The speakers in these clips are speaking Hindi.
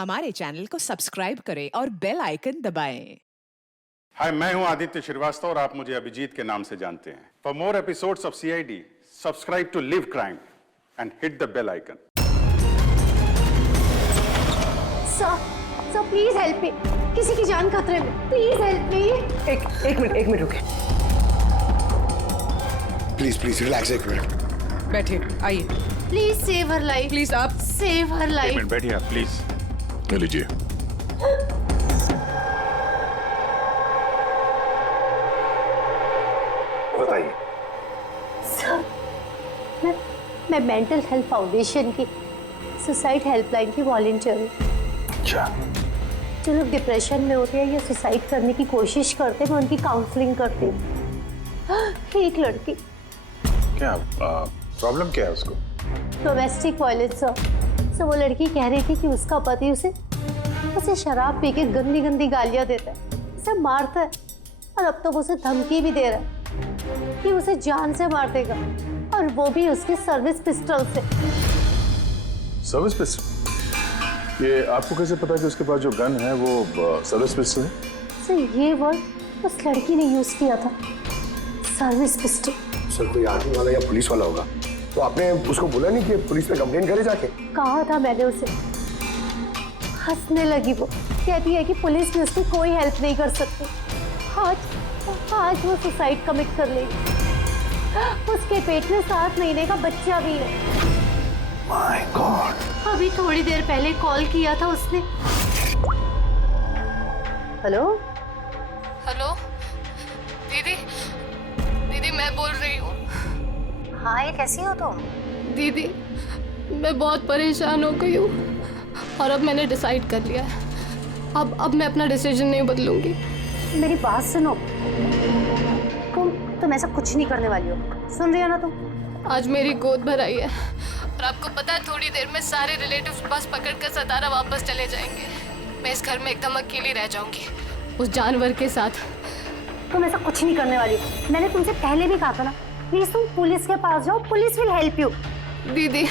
हमारे चैनल को सब्सक्राइब करें और बेल आइकन दबाएं। हाय, मैं हूं आदित्य श्रीवास्तव और आप मुझे अभिजीत के नाम से जानते हैं। For more episodes of CID, subscribe to live crime and hit the bell icon. Sir please help me, किसी की जान खतरे में, प्लीज हेल्प मी। एक मिनट रुके। प्लीज रिलैक्स, एक मिनट बैठिए, आइए। Please save her life, please आप सेव हर लाइफ। एक मिनट बैठिए आप प्लीज। ले लीजिए। बताइए। सर मैं मेंटल हेल्थ फाउंडेशन की सुसाइड हेल्पलाइन की वॉलंटियर हूँ। अच्छा। जो लोग डिप्रेशन में होते हैं या सुसाइड करने की कोशिश करते हैं, मैं उनकी काउंसलिंग करती हूँ। एक लड़की, क्या प्रॉब्लम क्या है उसको? Domestic violence sir. वो लड़की कह रही थी कि उसका पति उसे शराब पी के गंदी गंदी गालियां देता है, उसे मारता है, और अब तो वो उसे धमकी भी दे रहा है कि उसे जान से मार देगा, और वो भी उसकी सर्विस पिस्टल से। Service pistol? ये आपको कैसे पता कि उसके पास जो गन है वो सर्विस पिस्टल है? सर ये वर्ड उस लड़की ने यूज किया था, सर्विस पिस्टल। सर कोई आर्मी वाला या पुलिस वाला होगा, तो आपने उसको बोला नहीं कि पुलिस में कंप्लेंट करे जाके? कहा था मैंने उसे। हंसने लगी वो, कहती है कि पुलिस भी उसकी कोई हेल्प नहीं कर सकती। आज वो सुसाइड कमिट कर लेगी। उसके पेट में 7 महीने का बच्चा भी है। My God. अभी थोड़ी देर पहले कॉल किया था उसने। हेलो हेलो दीदी, दीदी मैं बोल रही हूँ। हाँ, ये कैसी हो तुम? दीदी मैं बहुत परेशान हो गई हूँ और अब मैंने डिसाइड कर लिया है। अब मैं अपना डिसीजन नहीं बदलूंगी। मेरी बात सुनो, तुम ऐसा कुछ नहीं करने वाली हो, सुन रही हो ना तुम? आज मेरी गोद भर आई है और आपको पता है थोड़ी देर में सारे रिलेटिव्स बस पकड़कर सतारा वापस चले जाएंगे। मैं इस घर में एकदम अकेली रह जाऊंगी उस जानवर के साथ। तुम ऐसा कुछ नहीं करने वाली हो। मैंने तुमसे पहले भी कहा था ना, प्लीज तुम पुलिस के पास जाओ, पुलिस विल हेल्प यू। दीदी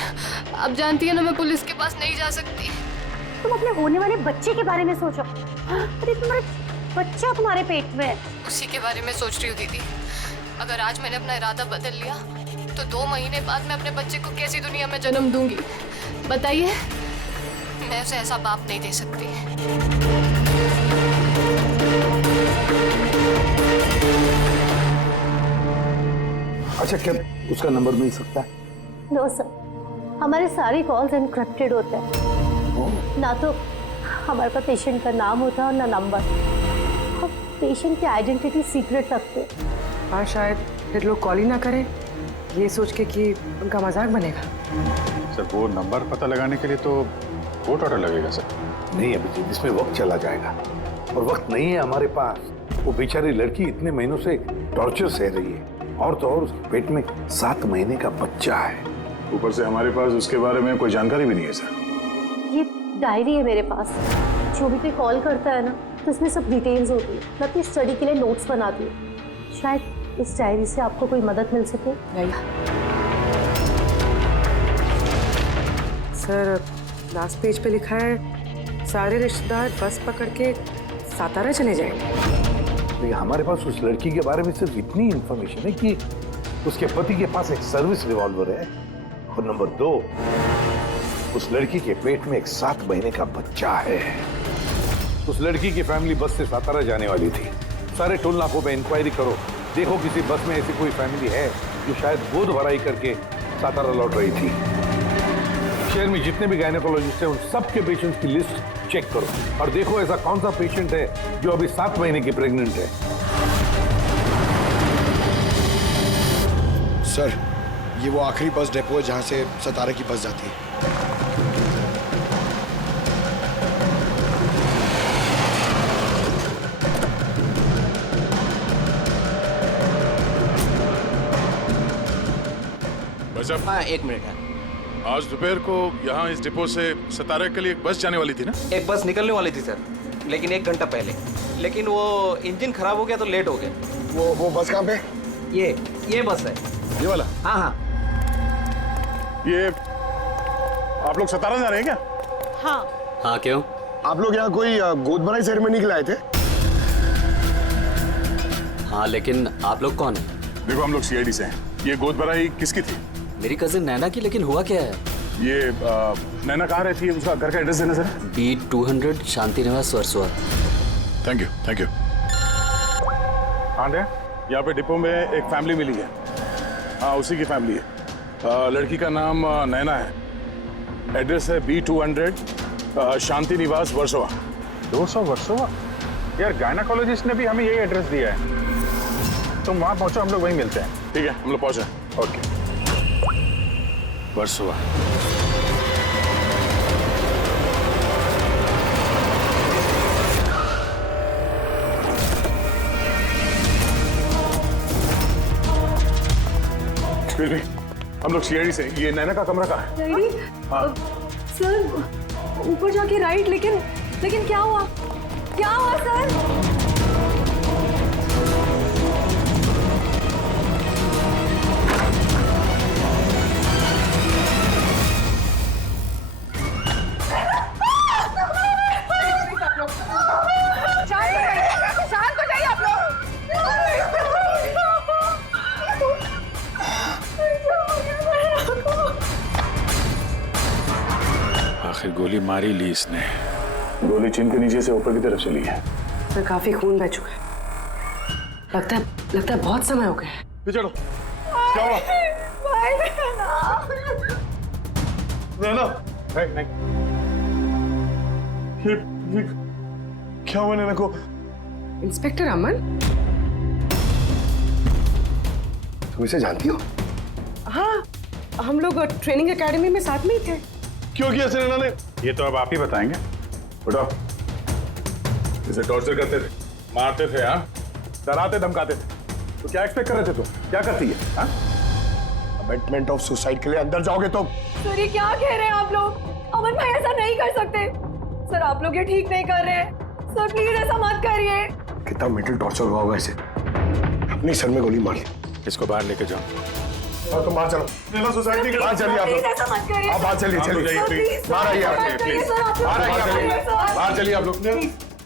आप जानती है ना मैं पुलिस के पास नहीं जा सकती। तुम अपने होने वाले बच्चे के बारे में सोचो। अरे तुम्हारे बच्चा तुम्हारे पेट में है। उसी के बारे में सोच रही हूँ दीदी। अगर आज मैंने अपना इरादा बदल लिया तो 2 महीने बाद मैं अपने बच्चे को कैसी दुनिया में जन्म दूंगी बताइए। मैं उसे ऐसा बाप नहीं दे सकती। अच्छा, क्या उसका नंबर मिल सकता है? नो सर, हमारे सारे कॉल्स एनक्रिप्टेड होते हैं। ना तो हमारे पास पेशेंट का नाम होता है और ना नंबर। हम पेशेंट की आइडेंटिटी सीक्रेट रखते हैं। और शायद फिर लोग कॉल ही ना करें, ये सोच के कि उनका मजाक बनेगा। सर वो नंबर पता लगाने के लिए तो कोर्ट ऑर्डर लगेगा सर। नहीं अभिजीत, इसमें वक्त चला जाएगा और वक्त नहीं है हमारे पास। वो बेचारी लड़की इतने महीनों से टॉर्चर सह रही है, और तो और उसके पेट में 7 महीने का बच्चा है। ऊपर से हमारे पास उसके बारे में कोई जानकारी भी नहीं है सर। ये डायरी है मेरे पास। जो भी कोई कॉल करता है ना, तो इसमें सब डिटेल्स होती है। मैं अपनी स्टडी के लिए नोट्स बनाती हूँ। शायद इस डायरी से आपको कोई मदद मिल सके। नहीं सर, लास्ट पेज पे लिखा है सारे रिश्तेदार बस पकड़ के सातारा चले जाएंगे। लेकिन हमारे पास उस लड़की के बारे में सिर्फ इतनी इंफॉर्मेशन है कि उसके पति के पास एक सर्विस रिवॉल्वर है, और नंबर 2, उस लड़की के पेट में एक 7 महीने का बच्चा है। उस लड़की की फैमिली बस से सातारा जाने वाली थी। सारे टोल नाकों पे इंक्वायरी करो, देखो किसी बस में ऐसी कोई फैमिली है जो शायद गोद भराई करके सातारा लौट रही थी। शहर में जितने भी गायनेकोलॉजिस्ट हैं उन सबके पेशेंट्स की लिस्ट चेक करो और देखो ऐसा कौन सा पेशेंट है जो अभी 7 महीने की प्रेग्नेंट है। सर, ये वो आखिरी बस डिपो है जहाँ से सतारा की बस जाती है। हाँ, 1 मिनट है। आज दोपहर को यहाँ इस डिपो से सतारा के लिए एक बस जाने वाली थी ना? एक बस निकलने वाली थी सर, लेकिन 1 घंटा पहले। लेकिन वो इंजन खराब हो गया तो लेट हो गया। वो बस कहाँ पे? ये बस है। ये वाला? हाँ हाँ। ये आप लोग सतारा जा रहे हैं क्या? हाँ। हाँ क्यों? आप लोग यहाँ कोई गोद भराई सेरेमनी के लिए आए थे? हाँ, लेकिन आप लोग कौन हैं? देखो हम लोग सीआईडी से हैं। ये गोद भराई किसकी थी? मेरी कजिन नैना की, लेकिन हुआ क्या है? ये नैना कहाँ रहती है? उसका घर का एड्रेस देना सर। B200 शांति निवास Versova. Thank you, thank you. हाँ, यहाँ पे डिपो में एक फैमिली मिली है। हाँ, उसी की फैमिली है। लड़की का नाम नैना है। एड्रेस है B200 शांति निवास वर्सोवा। 200 वर्सोवा? यार गायनाकोलॉजिस्ट ने भी हमें यही एड्रेस दिया है। तुम वहां पहुंचो, हम लोग वहीं मिलते हैं। ठीक है, हम लोग पहुंचे। ओके। वर्सोवा। एक्सक्यूज मी, हम लोग सीआईडी से। ये नैना का कमरा कहाँ है? हाँ। सर ऊपर जाके राइट, लेकिन क्या हुआ सर? आखिर गोली मारी ली इसने। गोली चिन के नीचे से ऊपर की तरफ चली है। सर काफी खून बह चुका है। लगता है बहुत समय हो गया है। चलो, क्या हुआ? नैना, नहीं। ये क्या हुआ नैना को? इंस्पेक्टर अमन, तुम इसे जानती हो? हाँ, हम लोग ट्रेनिंग एकेडमी में साथ में ही थे। क्यों किया ऐसे नैना ने? ये तो अब आप ही बताएंगे। उठो। इसे टॉर्चर करते थे, मारते थे, हाँ, डराते धमकाते थे। तो क्या एक्सपेक्ट कर रहे थे तुम? क्या करती है? हाँ? अबेटमेंट ऑफ सुसाइड के लिए अंदर जाओगे तो? सर ये क्या कह रहे हैं आप लोग? अमन भाई ऐसा नहीं कर सकते। सर आप लोग ये ठीक नहीं कर रहे हैं। सर प्लीज ऐसा मत करिए। कितना मेंटल टॉर्चर हुआ होगा इसे। अपने सर में गोली मारी। इसको बाहर लेके जाओ। और तुम बाहर चलो। नैना सोसाइटी के बाहर चलिए आप लोग। ऐसा मत करिए। आप बाहर चलिए, चलिए। बाहर आइए आप, प्लीज। बाहर आइए आप, बाहर चलिए आप लोग।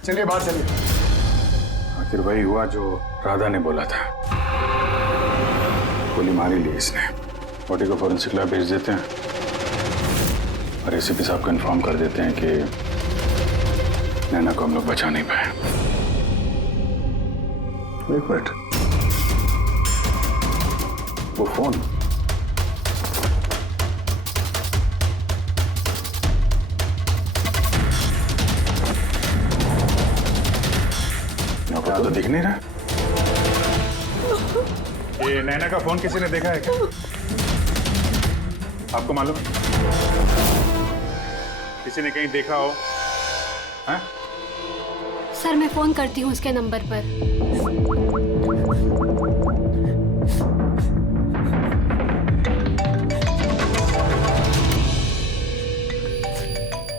चलिए बाहर चलिए। आखिर वही हुआ जो राधा ने बोला था। गोली मारी ली इसने। बॉडी को फॉरेंसिक लैब भेज देते हैं और एसीपी साहब को इन्फॉर्म कर देते हैं कि नैना को हम लोग बचा नहीं पाए। एक मिनट, वो फोन तो दिख नहीं रहा। ये नैना का फोन किसी ने देखा है क्या? आपको मालूम? किसी ने कहीं देखा हो? हैं? सर मैं फोन करती हूँ उसके नंबर पर।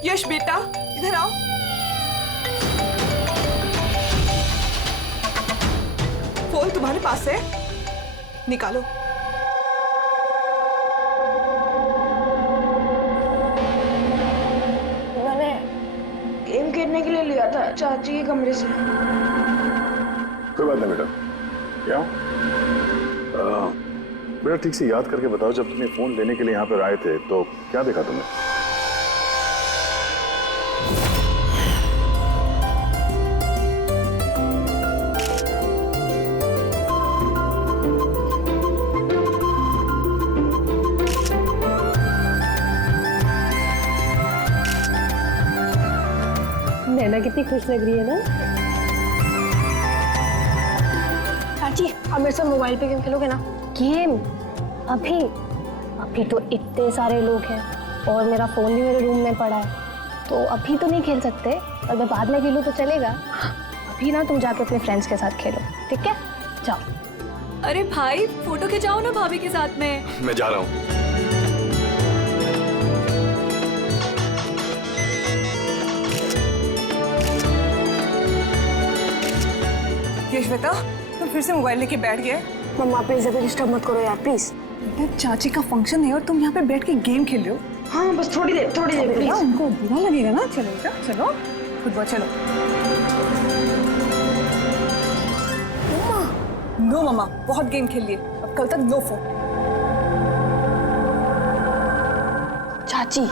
यश बेटा इधर आओ। फोन तुम्हारे पास है? निकालो। मैंने गेम खेलने के लिए लिया था चाची के कमरे से। कोई बात नहीं बेटा। क्या? बेटा ठीक से याद करके बताओ, जब तुमने फोन लेने के लिए यहाँ पर आए थे तो क्या देखा तुमने? नैना कितनी खुश लग रही है ना? चाची अब मेरे साथ मोबाइल पे गेम खेलोगे ना? गेम? अभी तो इतने सारे लोग हैं और मेरा फोन भी मेरे रूम में पड़ा है, तो अभी तो नहीं खेल सकते। अगर बाद में खेलूं तो चलेगा। अभी ना तुम जाके अपने फ्रेंड्स के साथ खेलो, ठीक है? जाओ। अरे भाई फोटो खिंचाओ ना भाभी के साथ में। मैं जा रहा हूँ। यशवेता तुम फिर से मोबाइल लेके बैठ गए। मम्मा प्लीज अभी डिस्टर्ब मत करो यार प्लीज। चाची का फंक्शन है और तुम यहाँ पे बैठ के गेम खेल रहे हो। हाँ बस थोड़ी देर प्लीज। उनको बुरा लगेगा ना। चलो बेटा चलो, फुटबॉल चलो। नो मामा, बहुत गेम खेल लिए, अब कल तक नो फोन। चाची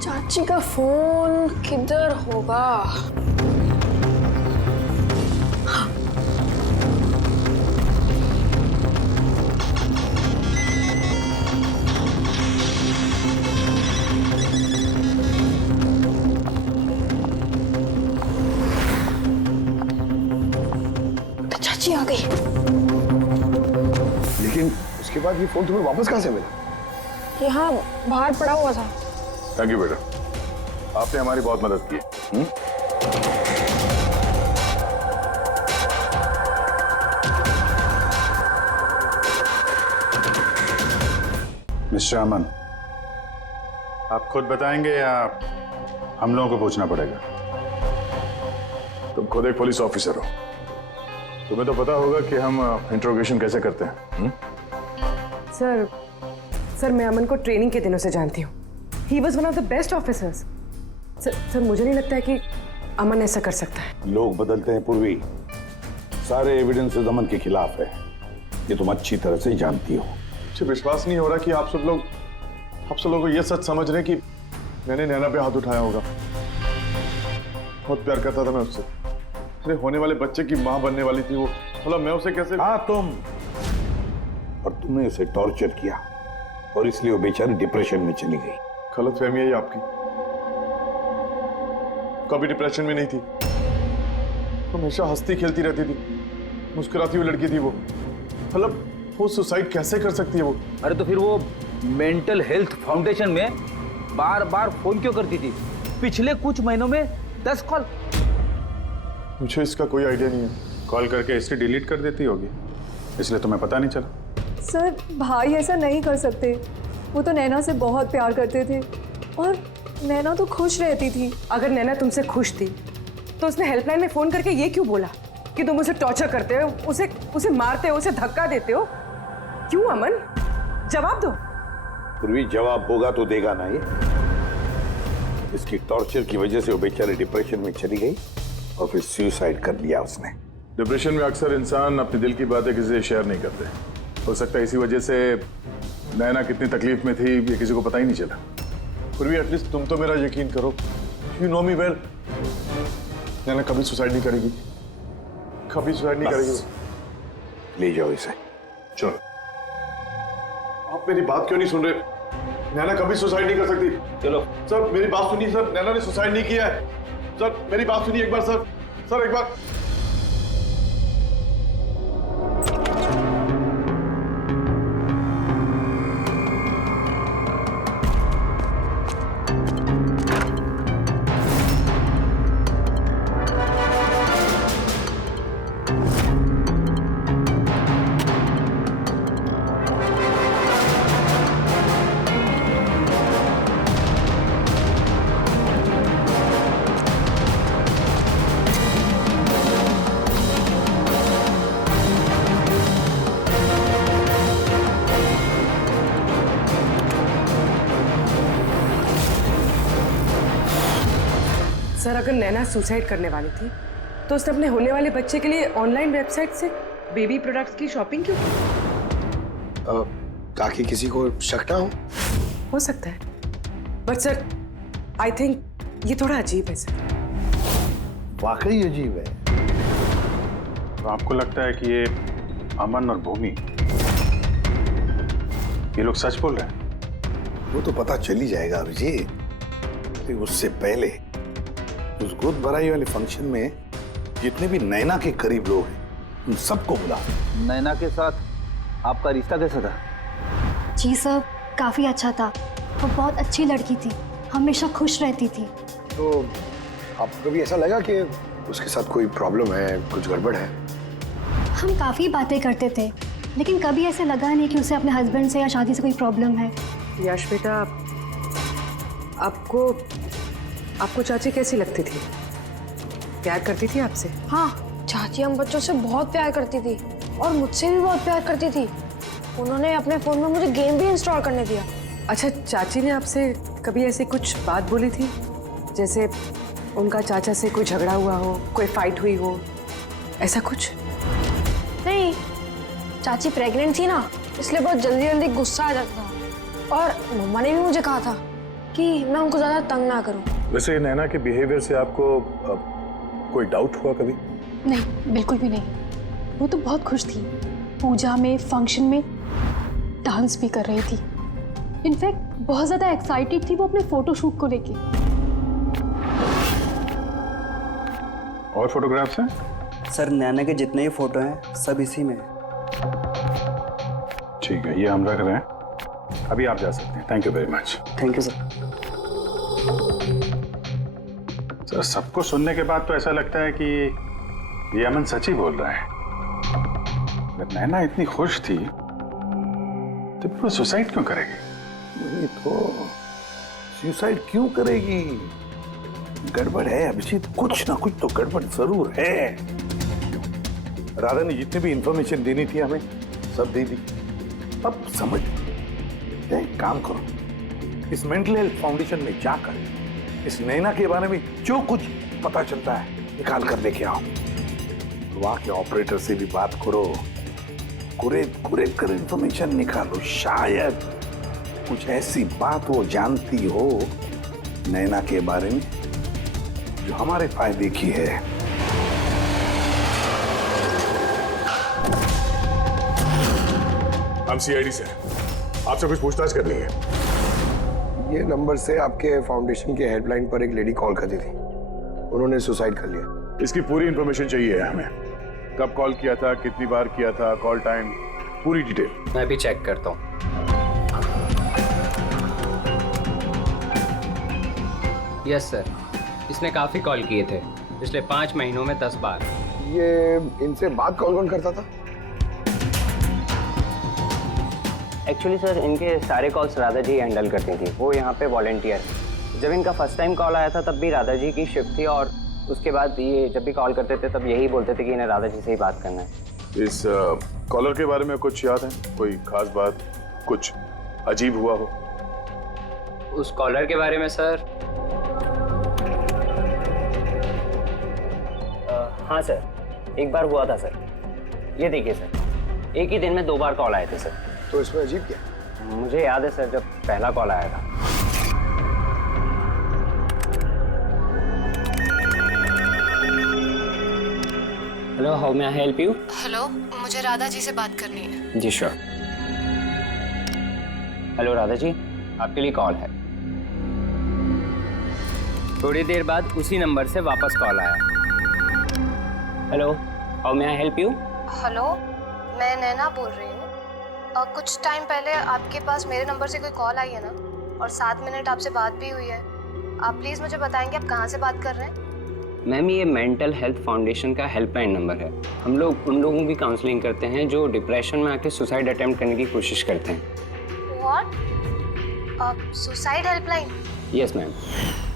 चाची का फोन किधर होगा? चाची आ गई। लेकिन उसके बाद ये फोन तुम्हें वापस कहाँ से मिला? यहाँ बाहर पड़ा हुआ था। थैंक यू बेटा, आपने हमारी बहुत मदद की। मिस्टर अमन, आप खुद बताएंगे या हम लोगों को पूछना पड़ेगा? तुम खुद एक पुलिस ऑफिसर हो, तुम्हें तो पता होगा कि हम इंट्रोगेशन कैसे करते हैं। सर मैं अमन को ट्रेनिंग के दिनों से जानती हूँ। He was one of the best officers. Sir मुझे नहीं लगता है कि अमन ऐसा कर सकता है। लोग बदलते हैं पूर्वी, सारे एविडेंसेस अमन के खिलाफ है, ये तुम अच्छी तरह से जानती हो। मुझे विश्वास नहीं हो रहा कि आप सब लोग को ये सच समझ रहे हैं कि मैंने नैना पे हाथ उठाया होगा। बहुत प्यार करता था मैं उससे, मेरे होने वाले बच्चे की माँ बनने वाली थी वो। मतलब मैं उसे कैसे? हाँ तुम, और तुमने उसे टॉर्चर किया और इसलिए वो बेचारी डिप्रेशन में चली गई। गलतफहमी है ये आपकी, कभी डिप्रेशन में नहीं थी, हमेशा हंसती खेलती रहती थी, मुस्कुराती हुई लड़की थी वो। मतलब वो सुसाइड कैसे कर सकती है वो? अरे तो फिर वो मेंटल हेल्थ फाउंडेशन में बार बार फोन क्यों करती थी? पिछले कुछ महीनों में 10 कॉल। मुझे इसका कोई आइडिया नहीं है। कॉल करके हिस्ट्री डिलीट कर देती होगी, इसलिए तुम्हें पता नहीं चला। सर भाई ऐसा नहीं कर सकते, वो तो नैना से बहुत प्यार करते थे और नैना तो खुश रहती थी। अगर नैना तुमसे खुश थी तो उसने हेल्पलाइन में फोन करके ये क्यों बोला कि तुम उसे टॉर्चर करते हो, उसे मारते हो, उसे धक्का देते हो? क्यों अमन, जवाब दो। पूर्वी जवाब होगा तो देगा ना ये। इसकी टॉर्चर की वजह से वो बेचारी डिप्रेशन में चली गई और फिर सुसाइड कर लिया उसने। डिप्रेशन में अक्सर इंसान अपने दिल की बातें किसी से शेयर नहीं करते। हो सकता है इसी वजह से नैना कितनी तकलीफ में थी ये किसी को पता ही नहीं चला। फिर भी एटलीस्ट तुम तो मेरा यकीन करो, यू नो मी वेल, नैना कभी सुसाइड नहीं करेगी, कभी सुसाइड नहीं करेगी। ले जाओ इसे। चलो। आप मेरी बात क्यों नहीं सुन रहे? नैना कभी सुसाइड नहीं कर सकती। चलो सर मेरी बात सुनिए सर, नैना ने सुसाइड नहीं किया है। सर मेरी बात सुनिए एक बार सर, सर एक बार। सर अगर नैना सुसाइड करने वाली थी तो उसने अपने होने वाले बच्चे के लिए ऑनलाइन वेबसाइट से बेबी प्रोडक्ट्स की शॉपिंग क्यों की? ताकि किसी को शक ना हो सकता है, बट सर आई थिंक ये थोड़ा अजीब है सर। वाकई अजीब है। तो आपको लगता है कि ये अमन और भूमि ये लोग सच बोल रहे हैं? वो तो पता चल ही जाएगा अभिजीत। लेकिन उससे पहले उस गोद भराई वाले फंक्शन में जितने भी नैना के करीब लोग हैं उन सबको बुला। नैना के साथ आपका रिश्ता कैसा था? जी सर, काफी अच्छा था। वो बहुत अच्छी लड़की थी, हमेशा खुश रहती थी। तो आपको कभी ऐसा लगा कि उसके साथ कोई प्रॉब्लम है, कुछ गड़बड़ है? हम काफी बातें करते थे, लेकिन कभी ऐसा लगा नहीं कि उसे अपने हस्बैंड से या शादी से कोई प्रॉब्लम है। यश बेटा, आपको आपको चाची कैसी लगती थी? प्यार करती थी आपसे? हाँ, चाची हम बच्चों से बहुत प्यार करती थी और मुझसे भी बहुत प्यार करती थी। उन्होंने अपने फोन में मुझे गेम भी इंस्टॉल करने दिया। अच्छा, चाची ने आपसे कभी ऐसी कुछ बात बोली थी, जैसे उनका चाचा से कोई झगड़ा हुआ हो, कोई फाइट हुई हो, ऐसा कुछ? नहीं, चाची प्रेग्नेंट थी ना, इसलिए बहुत जल्दी जल्दी गुस्सा आ जाता था। और मम्मा ने भी मुझे कहा था कि मैं उनको ज्यादा तंग ना करूं। वैसे नैना के बिहेवियर से आपको कोई डाउट हुआ कभी? नहीं, बिल्कुल भी नहीं। वो तो बहुत खुश थी, पूजा में, फंक्शन में डांस भी कर रही थी। इनफैक्ट बहुत ज्यादा एक्साइटेड थी वो अपने फोटोशूट को लेके। और फोटोग्राफ्स हैं? सर, नैना के जितने ही फोटो हैं सब इसी में है। ठीक है, ये हम रख रहे हैं। अभी आप जा सकते हैं। Thank you very much. Thank you sir. Sir, सबको सुनने के बाद तो ऐसा लगता है कि ये अमन सच ही बोल रहा है। अगर नैना इतनी खुश थी तो वो सुसाइड क्यों करेगी? वही तो, सुसाइड क्यों करेगी? गड़बड़ है अभिजीत, कुछ ना कुछ तो गड़बड़ जरूर है। राधा ने जितनी भी इंफॉर्मेशन देनी थी हमें सब दे दी। अब समझ, एक काम करो, इस मेंटल हेल्थ फाउंडेशन में जाकर इस नैना के बारे में जो कुछ पता चलता है निकाल कर लेके आओ। वहां के ऑपरेटर से भी बात करो, कुरेद कर इंफॉर्मेशन निकालो। शायद कुछ ऐसी बात वो जानती हो नैना के बारे में जो हमारे फायदे की है। हम सीआईडी से आपसे कुछ पूछताछ करनी है। ये नंबर से आपके फाउंडेशन के हेल्पलाइन पर एक लेडी कॉल करती थी, उन्होंने सुसाइड कर लिया। इसकी पूरी इंफॉर्मेशन चाहिए हमें। कब कॉल किया था, कितनी बार किया था, कॉल टाइम, पूरी डिटेल। मैं भी चेक करता हूँ। यस सर, इसने काफी कॉल किए थे पिछले 5 महीनों में 10 बार। ये इनसे बात कौन कौन करता था? एक्चुअली सर, इनके सारे कॉल्स राधा जी हैंडल करती थी। वो यहाँ पे वॉलंटियर। जब इनका फर्स्ट टाइम कॉल आया था तब भी राधा जी की शिफ्ट थी, और उसके बाद ये जब भी कॉल करते थे तब यही बोलते थे कि इन्हें राधा जी से ही बात करना है। इस कॉलर के बारे में कुछ याद है? कोई खास बात, कुछ अजीब हुआ हो? उस कॉलर के बारे में सर, हाँ सर, एक बार हुआ था सर। ये देखिए सर, एक ही दिन में 2 बार कॉल आए थे सर। तो इसमें अजीब क्या? मुझे याद है सर, जब पहला कॉल आया था। Hello, how may I help you? Hello, मुझे राधा जी से बात करनी है। जी श्योर। हेलो राधा जी, आपके लिए कॉल है। थोड़ी देर बाद उसी नंबर से वापस कॉल आया। Hello, how may I help you? Hello, मैं नैना बोल रही हूँ। कुछ टाइम पहले आपके पास मेरे नंबर से कोई कॉल आई है ना, और 7 मिनट आपसे बात भी हुई है। आप प्लीज़ मुझे बताएंगे आप कहाँ से बात कर रहे हैं? मैम, ये मेंटल हेल्थ फाउंडेशन का हेल्पलाइन नंबर है। हम लोग उन लोगों की काउंसलिंग करते हैं जो डिप्रेशन में आके सुसाइड अटेम्प्ट करने की कोशिश करते हैं। What? Suicide helpline? Yes ma'am.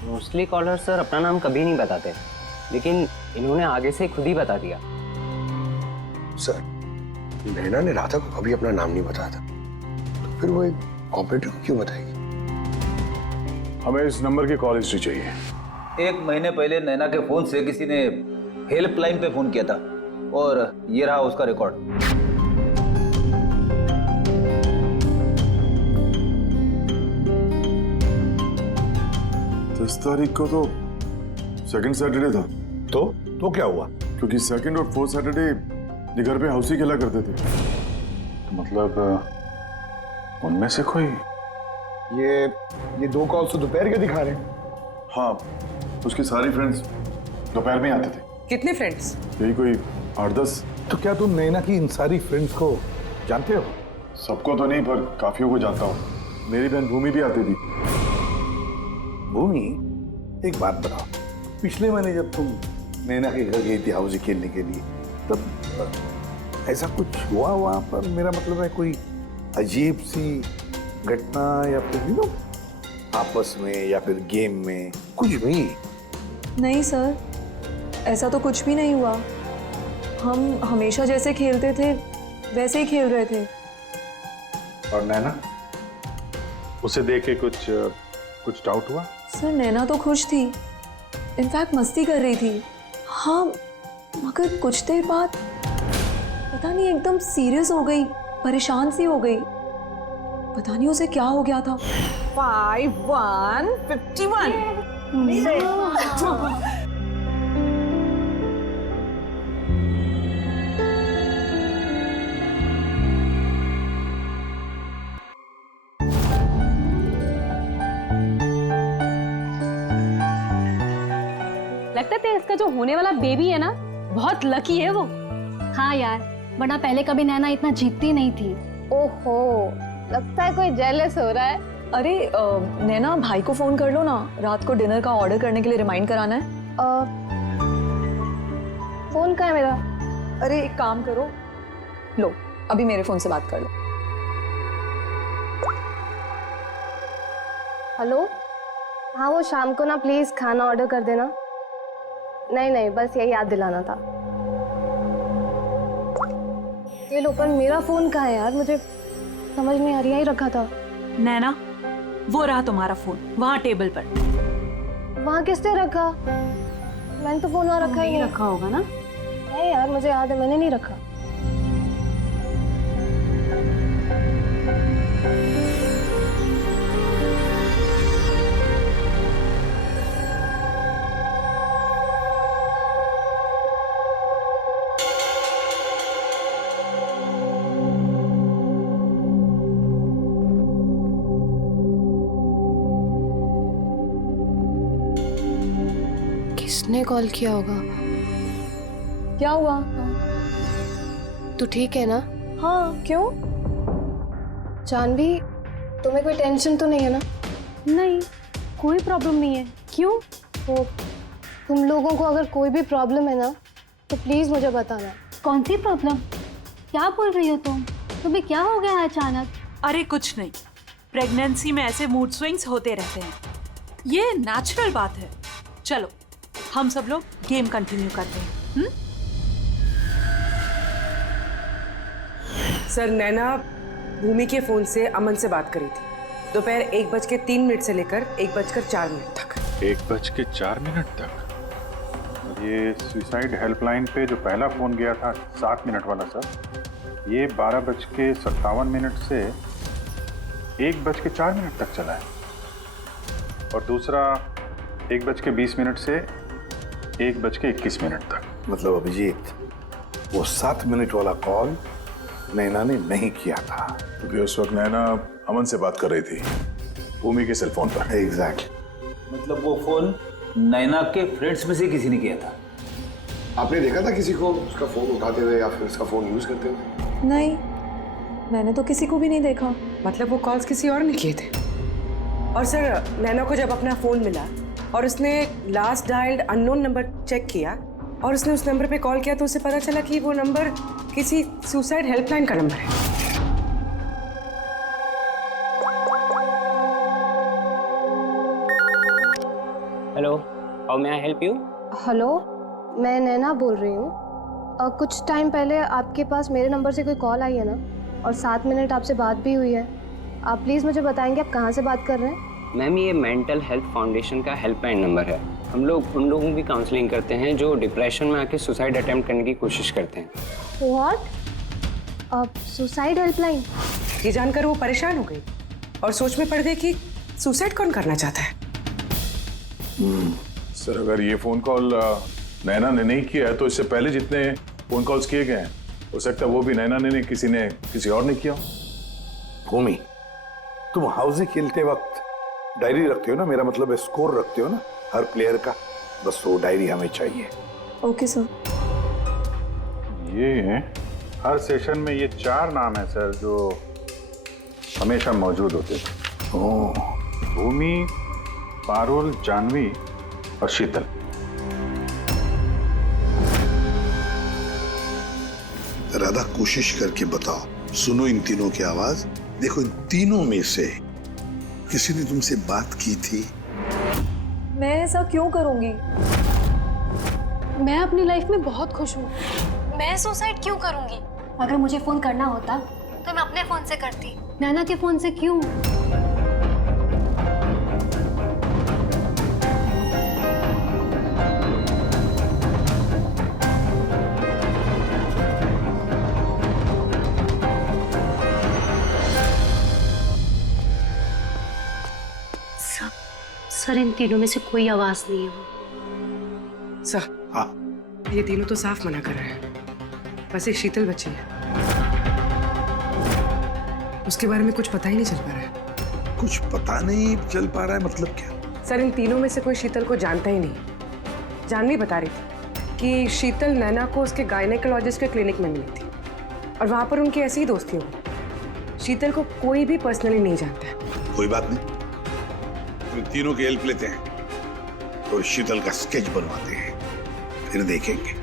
Mostly caller sir अपना नाम कभी नहीं बताते, लेकिन इन्होंने आगे से खुद ही बता दिया। सर, नैना ने राधा को कभी अपना नाम नहीं बताया था, तो फिर वो एक ऑपरेटर को क्यों बताएगी? हमें इस नंबर की कॉल हिस्ट्री चाहिए। 1 महीने पहले नैना के फोन से किसी ने हेल्पलाइन पे फोन किया था, और ये रहा उसका रिकॉर्ड। 10 तारीख को तो सेकंड सैटरडे था। तो क्या हुआ? क्योंकि सेकंड और 4th सैटरडे ये घर पे हाउसी खेला करते थे। तो मतलब उनमें से कोई? ये 2 कॉल्स तो दोपहर के दिखा रहे हैं। हाँ, उसकी सारी फ्रेंड्स दोपहर में आते थे। कितने फ्रेंड्स? यही कोई 8-10। तो क्या तुम नैना की इन सारी फ्रेंड्स को जानते हो? सबको तो नहीं, पर काफियों को जानता हूँ। मेरी बहन भूमि भी आती थी। भूमि, एक बात बताओ, पिछले महीने जब तुम नैना के घर गई थी हाउसी खेलने के लिए, तब ऐसा कुछ हुआ वहां पर? मेरा मतलब है कोई अजीब सी घटना या फिर आपस में या फिर गेम में, कुछ भी? नहीं सर, ऐसा तो कुछ भी नहीं हुआ। हम हमेशा जैसे खेलते थे वैसे ही खेल रहे थे। और नैना, उसे देख के कुछ डाउट हुआ? सर नैना तो खुश थी, इनफैक्ट मस्ती कर रही थी। हाँ, मगर कुछ देर बाद पता नहीं एकदम सीरियस हो गई, परेशान सी हो गई। पता नहीं उसे क्या हो गया था। 5151 लगता है इसका जो होने वाला बेबी है ना, बहुत लकी है वो। हाँ यार, वरना पहले कभी नैना इतना जीतती नहीं थी। ओहो, लगता है कोई जेलस हो रहा है। अरे नैना, भाई को फोन कर लो ना, रात को डिनर का ऑर्डर करने के लिए रिमाइंड कराना है। फोन कहाँ है मेरा? अरे एक काम करो, लो अभी मेरे फोन से बात कर लो। हेलो, हाँ वो शाम को ना प्लीज खाना ऑर्डर कर देना। नहीं, बस यही याद दिलाना था। ये लो, पर मेरा फोन कहाँ है यार, मुझे समझ नहीं आ रही। यही रखा था। नैना, वो रहा तुम्हारा फोन वहाँ टेबल पर। वहाँ किसने रखा? मैंने तो फोन वहाँ रखा ही नहीं। रखा होगा ना? नहीं यार, मुझे याद है मैंने नहीं रखा। किसने कॉल किया होगा? क्या हुआ? तू ठीक है ना? हाँ, क्यों? जानवी, तुम्हें कोई टेंशन तो नहीं है ना? नहीं, कोई प्रॉब्लम नहीं है। क्यों? तो तुम लोगों को अगर कोई भी प्रॉब्लम है ना, तो प्लीज मुझे बताना। कौन सी प्रॉब्लम? क्या बोल रही हो तुम? तुम्हें क्या हो गया अचानक? अरे कुछ नहीं, प्रेगनेंसी में ऐसे मूड स्विंग्स होते रहते हैं, ये नेचुरल बात है। चलो हम सब लोग गेम कंटिन्यू करते हैं। सर, नैना भूमि के फोन से अमन से बात करी थी दोपहर 1:03 से लेकर 1:04 तक। 1:04 तक? ये सुसाइड हेल्पलाइन पे जो पहला फोन गया था 7 मिनट वाला सर, ये 12:57 से 1:04 तक चला है, और दूसरा 1:20 से 1:21 तक। मतलब अभिजीत, वो 7 मिनट वाला कॉल नैना ने नहीं किया था, क्योंकि उस वक्त नैना अमन से बात कर रही थी भूमि के सेल फोन पर। एग्जैक्टली। मतलब वो फोन नैना के फ्रेंड्स में से किसी ने किया था। आपने देखा था किसी को उसका फोन उठाते हुए या फिर उसका फोन यूज करते हुए? नहीं, मैंने तो किसी को भी नहीं देखा। मतलब वो कॉल्स किसी और ने किए थे। और सर, नैना को जब अपना फोन मिला और उसने last dialled unknown number check किया और उसने उस नंबर पे कॉल किया, तो उसे पता चला कि वो नंबर किसी सुसाइड हेल्पलाइन का नंबर है। Hello, how may I help you? Hello, मैं नैना बोल रही हूँ। कुछ टाइम पहले आपके पास मेरे नंबर से कोई कॉल आई है ना, और 7 मिनट आपसे बात भी हुई है। आप प्लीज़ मुझे बताएंगे आप कहाँ से बात कर रहे हैं? मैम, ये मेंटल हेल्थ फाउंडेशन का हेल्पलाइन नंबर है। हम लोग उन लोगों की काउंसलिंग करते हैं जो डिप्रेशन में आके सुसाइड अटेम्प्ट करने की कोशिश करते हैं। व्हाट? Suicide helpline? ये जानकर वो परेशान हो गई और सोच में पड़ गई कि सुसाइड कौन करना चाहता है। सर, अगर ये फोन कॉल नैना ने नहीं किया है तो इससे पहले जितने फोन कॉल्स किए गए हैं, हो सकता है वो भी नैना ने किसी और ने किया। भूमि, तुम हाउसी खेलते वक्त डायरी रखते हो ना? मेरा मतलब है स्कोर रखते हो ना हर प्लेयर का? बस वो डायरी हमें चाहिए। Okay sir. ये हर सेशन में ये 4 नाम है सर जो हमेशा मौजूद होते थे। ओह, भूमि, पारुल, जानवी और शीतल। राधा, कोशिश करके बताओ। सुनो इन तीनों की आवाज, देखो इन तीनों में से किसी ने तुमसे बात की थी? मैं ऐसा क्यों करूंगी? मैं अपनी लाइफ में बहुत खुश हूँ। मैं सुसाइड क्यों करूंगी? अगर मुझे फोन करना होता तो मैं अपने फोन से करती, नैना के फोन से क्यों? सर, इन तीनों में से कोई आवाज नहीं है। सर, हाँ, ये तीनों तो साफ मना कर रहे हैं। बस एक शीतल बची है, उसके बारे में कुछ पता ही नहीं चल पा रहा है। कुछ पता नहीं चल पा रहा है मतलब क्या? सर, इन तीनों में से कोई शीतल को जानता ही नहीं। जानवी बता रही थी कि शीतल नैना को उसके गायनेकोलॉजिस्ट के क्लिनिक में मिली थी और वहां पर उनकी ऐसी ही दोस्ती हो गई। शीतल को कोई भी पर्सनली नहीं जानता है। कोई बात नहीं, हम तीनों की हेल्प लेते हैं और शीतल का स्केच बनवाते हैं, फिर देखेंगे।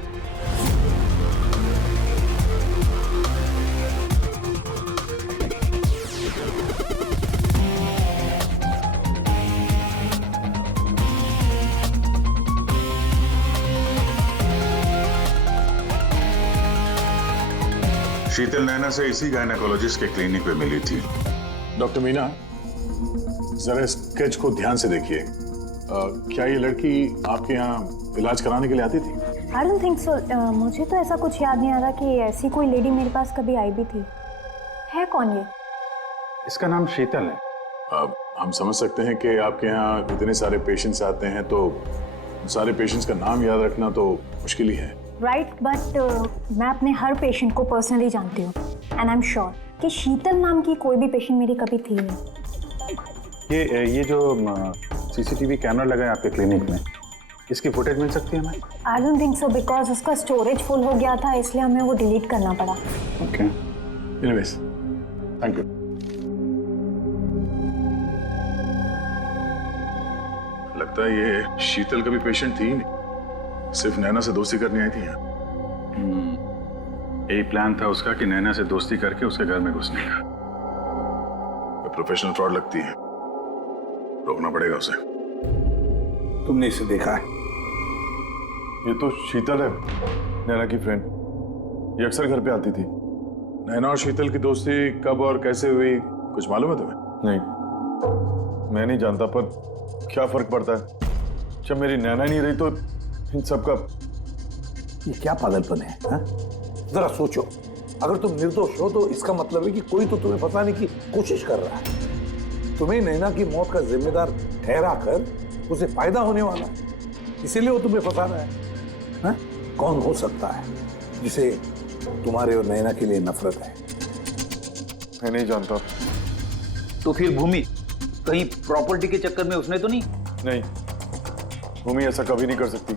शीतल नैना से इसी गायनेकोलॉजिस्ट के क्लिनिक पे मिली थी। डॉक्टर मीना, जरा स्केच को ध्यान से देखिए। क्या ये लड़की आपके यहाँ इलाज कराने के लिए आती थी? I don't think so. मुझे तो ऐसा कुछ याद नहीं आ रहा कि ऐसी कोई लेडी मेरे पास कभी आई भी थी। है कौन ये? इसका नाम शीतल है। हम समझ सकते हैं कि आपके यहाँ इतने सारे पेशेंट्स आते हैं तो सारे पेशेंट्स का नाम याद रखना तो मुश्किल ही है। राइट, बट मैं अपने हर पेशेंट को पर्सनली जानती हूँ एंड आई एम श्योर कि शीतल नाम की कोई भी पेशेंट मेरी कभी थी नहीं। ये जो सीसीटीवी कैमरा लगा है आपके क्लिनिक में, इसकी फुटेज मिल सकती है हमें? I don't think so, because उसका स्टोरेज फुल हो गया था, इसलिए हमें वो डिलीट करना पड़ा। Okay, anyways, thank you. लगता है ये शीतल का भी पेशेंट थी नहीं, सिर्फ नैना से दोस्ती करने आई थी यहाँ। यही प्लान था उसका कि नैना से दोस्ती करके उसके घर में घुसने का। प्रोफेशनल फ्रॉड लगती है, रोकना पड़ेगा उसे। तुमने इसे देखा है? ये तो शीतल है, नैना की फ्रेंड। ये अक्सर घर पे आती थी। नैना और शीतल की दोस्ती कब और कैसे हुई, कुछ मालूम है तुम्हें? नहीं, मैं नहीं जानता, पर क्या फर्क पड़ता है? जब मेरी नैना नहीं रही तो इन सब का। ये क्या पागलपन है हा? जरा सोचो, अगर तुम निर्दोष हो तो इसका मतलब है कि कोई तो तुम्हें फंसाने की कोशिश कर रहा है। तुम्हें नैना की मौत का जिम्मेदार ठहरा कर उसे फायदा होने वाला, इसीलिए वो तुम्हें फंसा रहा है। हा? कौन हो सकता है जिसे तुम्हारे और नैना के लिए नफरत है? मैं नहीं जानता। तो फिर भूमि कहीं प्रॉपर्टी के चक्कर में उसने तो नहीं? नहीं, भूमि ऐसा कभी नहीं कर सकती,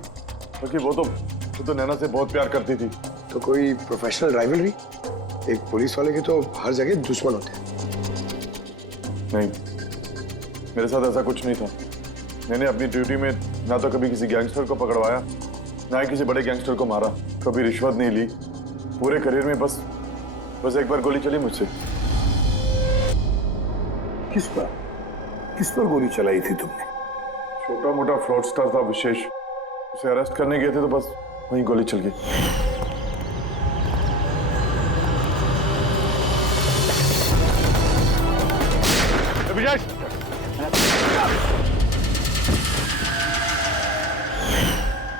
क्योंकि वो तो नैना से बहुत प्यार करती थी। तो कोई प्रोफेशनल राइवलरी? एक पुलिस वाले के तो हर जगह दुश्मन होते हैं। नहीं, मेरे साथ ऐसा कुछ नहीं था। मैंने अपनी ड्यूटी में ना तो कभी किसी गैंगस्टर को पकड़वाया, ना ही किसी बड़े गैंगस्टर को मारा, कभी रिश्वत नहीं ली। पूरे करियर में बस एक बार गोली चली मुझसे। किस पर गोली चलाई थी तुमने? छोटा मोटा फ्रॉडस्टर था विशेष, उसे अरेस्ट करने गए थे तो बस वहीं गोली चल गई।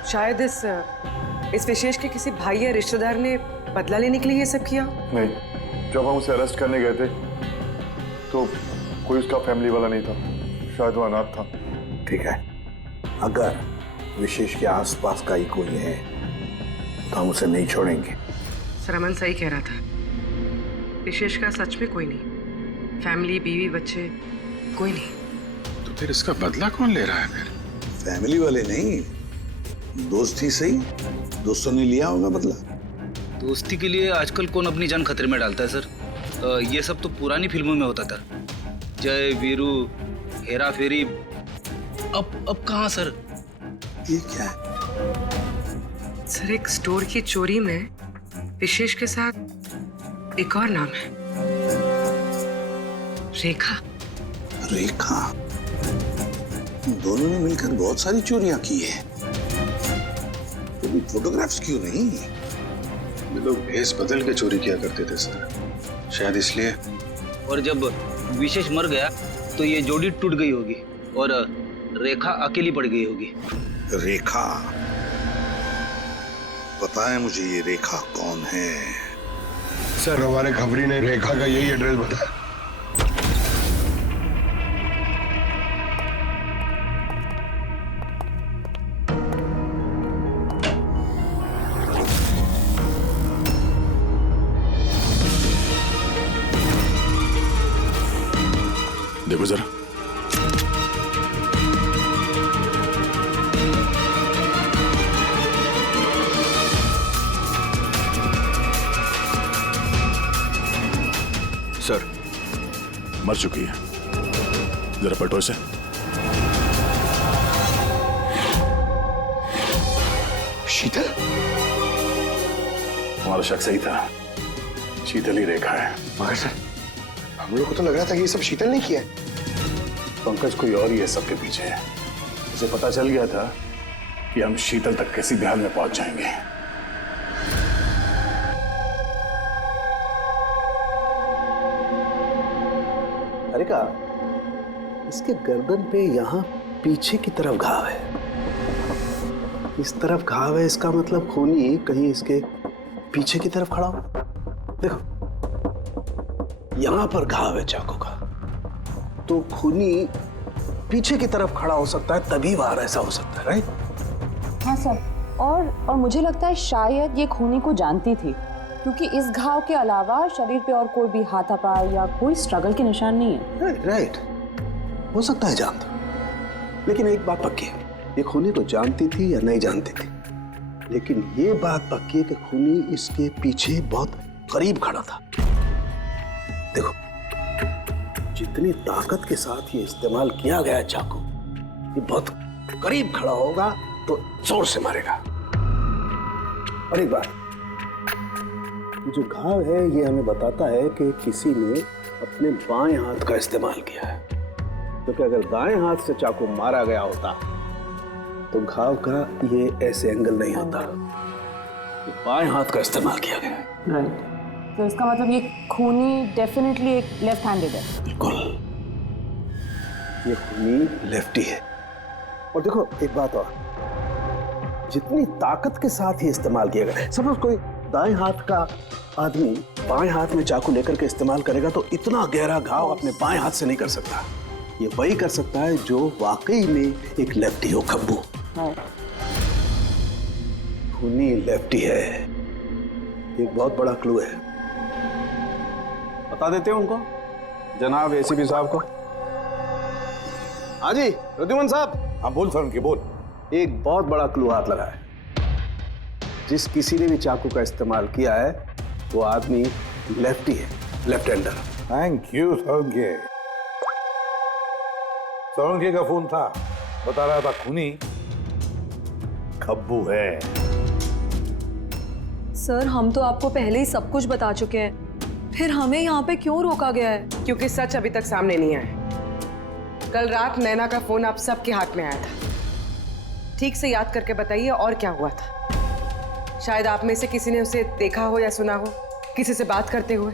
शायद इस विशेष के किसी भाई या रिश्तेदार ने बदला लेने के लिए ये सब किया। नहीं, जब हम उसे अरेस्ट करने गए थे तो कोई उसका फैमिली वाला नहीं था, शायद वो अनाथ था। ठीक है, अगर विशेष के आसपास का ही कोई है तो हम उसे नहीं छोड़ेंगे। सर, अमन सही कह रहा था, विशेष का सच में कोई नहीं, फैमिली, बीवी, बच्चे, कोई नहीं। तो फिर इसका बदला कौन ले रहा है फिर? फैमिली वाले नहीं, दोस्त ही सही। दोस्तों ने लिया होगा बदला। दोस्ती के लिए आजकल कौन अपनी जान खतरे में डालता है सर? ये सब तो पुरानी फिल्मों में होता था, जय वीरू, हेरा फेरी। अब कहाँ सर? ये क्या है? सर, एक स्टोर की चोरी में विशेष के साथ एक और नाम है, रेखा। रेखा, दोनों ने मिलकर बहुत सारी चोरियां की है, तो फोटोग्राफ्स क्यों नहीं? ये लोग भेस बदल के चोरी किया करते थे सर, शायद इसलिए। और जब विशेष मर गया तो ये जोड़ी टूट गई होगी और रेखा अकेली पड़ गई होगी। रेखा? पता है मुझे ये रेखा कौन है? सर हमारे खबरी ने रेखा का यही एड्रेस बताया। देखो जरा, सर मर चुकी है। जरा पलटो इसे। शीतल? हमारा शक सही था, शीतल ही रेखा है। मगर सर हम लोग को तो लग रहा था कि ये सब शीतल ने किया है। पंकज कोई और ही है सबके पीछे है। उसे पता चल गया था कि हम शीतल तक किसी भी हाल में पहुंच जाएंगे। अरे का इसके गर्दन पे यहाँ पीछे की तरफ घाव है, इस तरफ घाव है, इसका मतलब खूनी कहीं इसके पीछे की तरफ खड़ा हो। देखो यहां पर घाव है चाकू का, तो खूनी पीछे की तरफ खड़ा हो सकता है, तभी बाहर ऐसा हो सकता है, राइट? हाँ सर, और मुझे लगता है शायद ये खूनी को जानती थी, क्योंकि इस घाव के अलावा शरीर पे और कोई भी हाथापाई या कोई स्ट्रगल के निशान नहीं है। राइट, हो सकता है जानती, लेकिन एक बात पक्की है, ये खूनी को जानती थी या नहीं जानती थी, लेकिन ये बात पक्की है कि खूनी इसके पीछे बहुत करीब खड़ा था। देखो जितनी ताकत के साथ ये इस्तेमाल किया गया चाकू, ये बहुत करीब खड़ा होगा तो जोर से मारेगा। और एक बात, ये जो घाव है ये हमें बताता है कि किसी ने अपने बाएं हाथ का इस्तेमाल किया है, क्योंकि अगर दाएं हाथ से चाकू मारा गया होता तो घाव का ये ऐसे एंगल नहीं होता, ये बाएं हाथ का इस्तेमाल किया गया है। राइट, तो इसका मतलब ये खूनी डेफिनेटली एक लेफ्ट हैंडेड है। बिल्कुल, ये खूनी लेफ्टी है। और देखो एक बात और, जितनी ताकत के साथ ये इस्तेमाल किया गया, सपोज कोई दाएं हाथ का आदमी बाएं हाथ में चाकू लेकर के इस्तेमाल करेगा तो इतना गहरा घाव अपने बाएं हाथ से नहीं कर सकता। ये वही कर सकता है जो वाकई में एक लेफ्टी हो। खब्बू खूनी लेफ्टी है, एक बहुत बड़ा क्लू है। बता देते हैं उनको, जनाब एसीपी साहब को। हाँ जी प्रद्युमन साहब। हाँ बोल सर, उनकी बोल। एक बहुत बड़ा क्लू हाथ लगा है, जिस किसी ने भी चाकू का इस्तेमाल किया है वो आदमी लेफ्टी है, left hander. Thank you Solanki. Solanki का फोन था, बता रहा था खूनी खब्बू है। सर हम तो आपको पहले ही सब कुछ बता चुके हैं, फिर हमें यहाँ पे क्यों रोका गया है? क्योंकि सच अभी तक सामने नहीं आया। कल रात नैना का फोन आप सबके हाथ में आया था, ठीक से याद करके बताइए और क्या हुआ था। शायद आप में से किसी ने उसे देखा हो या सुना हो किसी से बात करते हुए।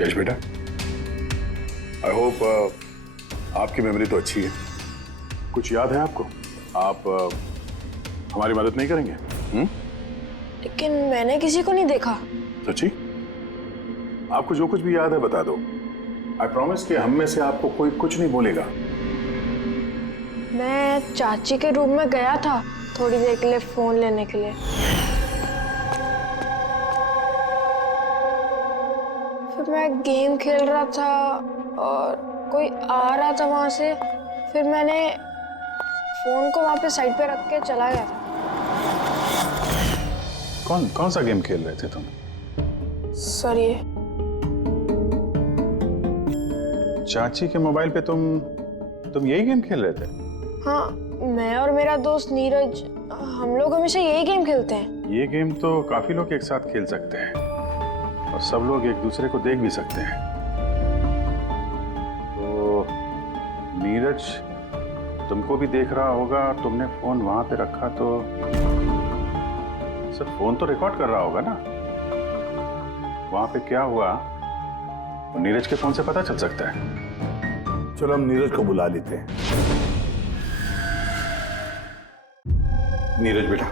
यश बेटा, आई होप आपकी मेमोरी तो अच्छी है, कुछ याद है आपको? आप हमारी मदद नहीं करेंगे? लेकिन मैंने किसी को नहीं देखा। सच्ची? आपको जो कुछ भी याद है बता दो। आई प्रॉमिस कि हम में से आपको कोई कुछ नहीं बोलेगा। मैं चाची के रूम में गया था थोड़ी देर के लिए फोन लेने के लिए, फिर मैं गेम खेल रहा था और कोई आ रहा था वहां से, फिर मैंने फोन को वहां पे साइड पे रख के चला गया था। कौन सा गेम खेल रहे थे तुम? सर ये चाची के मोबाइल पे तुम यही गेम खेल रहे थे? हाँ, मैं और मेरा दोस्त नीरज, हम लोग हमेशा यही गेम खेलते हैं। ये गेम तो काफी लोग एक साथ खेल सकते हैं, और सब लोग एक दूसरे को देख भी सकते हैं। तो नीरज तुमको भी देख रहा होगा, तुमने फोन वहां पे रखा तो सर फोन तो रिकॉर्ड कर रहा होगा ना। वहां पे क्या हुआ तो नीरज के फोन से पता चल सकता है। चलो हम नीरज को बुला लेते हैं। नीरज बेटा,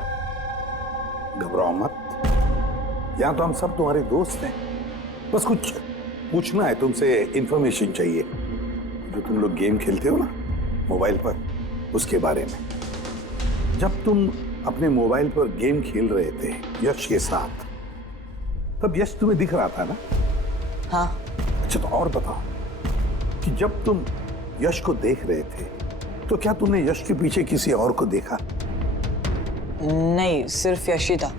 घबराओ मत, यहां तो हम सब तुम्हारे दोस्त हैं। बस कुछ पूछना है तुमसे, इंफॉर्मेशन चाहिए। जो तुम लोग गेम खेलते हो ना मोबाइल पर, उसके बारे में। जब तुम अपने मोबाइल पर गेम खेल रहे थे यश के साथ, तब यश तुम्हें दिख रहा था ना? हाँ। अच्छा तो और बताओ कि जब तुम यश को देख रहे थे तो क्या तुमने यश के पीछे किसी और को देखा? नहीं, सिर्फ यश ही था।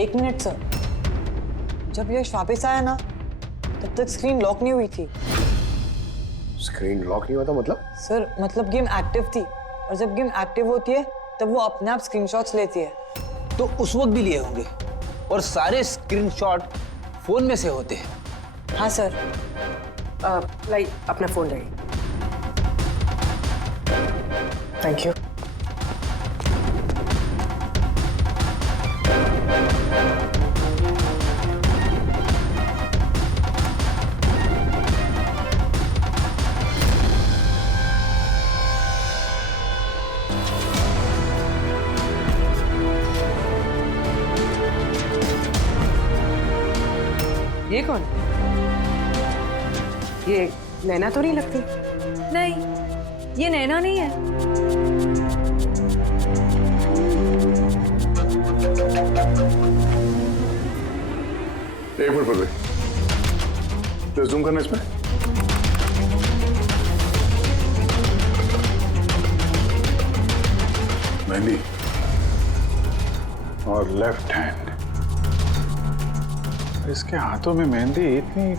एक मिनट सर, जब यश वापस आया ना तब तक स्क्रीन लॉक नहीं हुई थी। स्क्रीन लॉक नहीं हुआ था मतलब? सर मतलब गेम एक्टिव थी, और जब गेम एक्टिव होती है तब वो अपने आप स्क्रीनशॉट्स लेती है। तो उस वक्त भी लिए होंगे, और सारे स्क्रीनशॉट फोन में से होते हैं। हाँ सर। लाई अपना फोन लाई। Thank you. ये कौन? ये नैना तो नहीं लगती। नहीं, ये नैना नहीं है। एक मिनट पर जस्ट जूम करना इसमें। मेहंदी और लेफ्ट हैंड। इसके हाथों में मेहंदी इतनी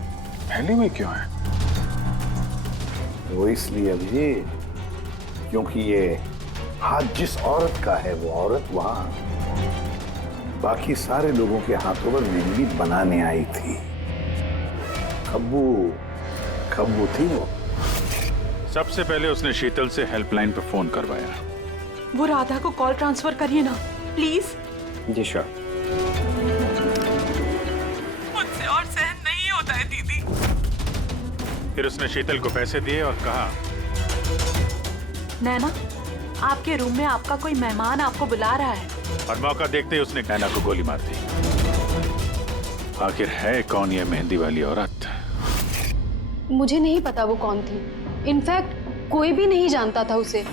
फैली हुई क्यों है? वो इसलिए अभी क्योंकि ये हाथ जिस औरत का है वो औरत वहां बाकी सारे लोगों के हाथों पर मेहंदी बनाने आई थी। खब्बू थी वो। सबसे पहले उसने शीतल से हेल्पलाइन पर फोन करवाया। वो राधा को कॉल ट्रांसफर करिए ना प्लीज। Ji sure. मुझसे और सहन नहीं होता है दीदी। फिर उसने शीतल को पैसे दिए और कहा, नैना आपके रूम में आपका कोई मेहमान आपको बुला रहा है। और मौका देखते ही उसने नैना को गोली मार दी। आखिर है कौन ये मेहंदी वाली औरत? मुझे नहीं पता वो कौन थी। इनफैक्ट कोई भी नहीं जानता था उसे।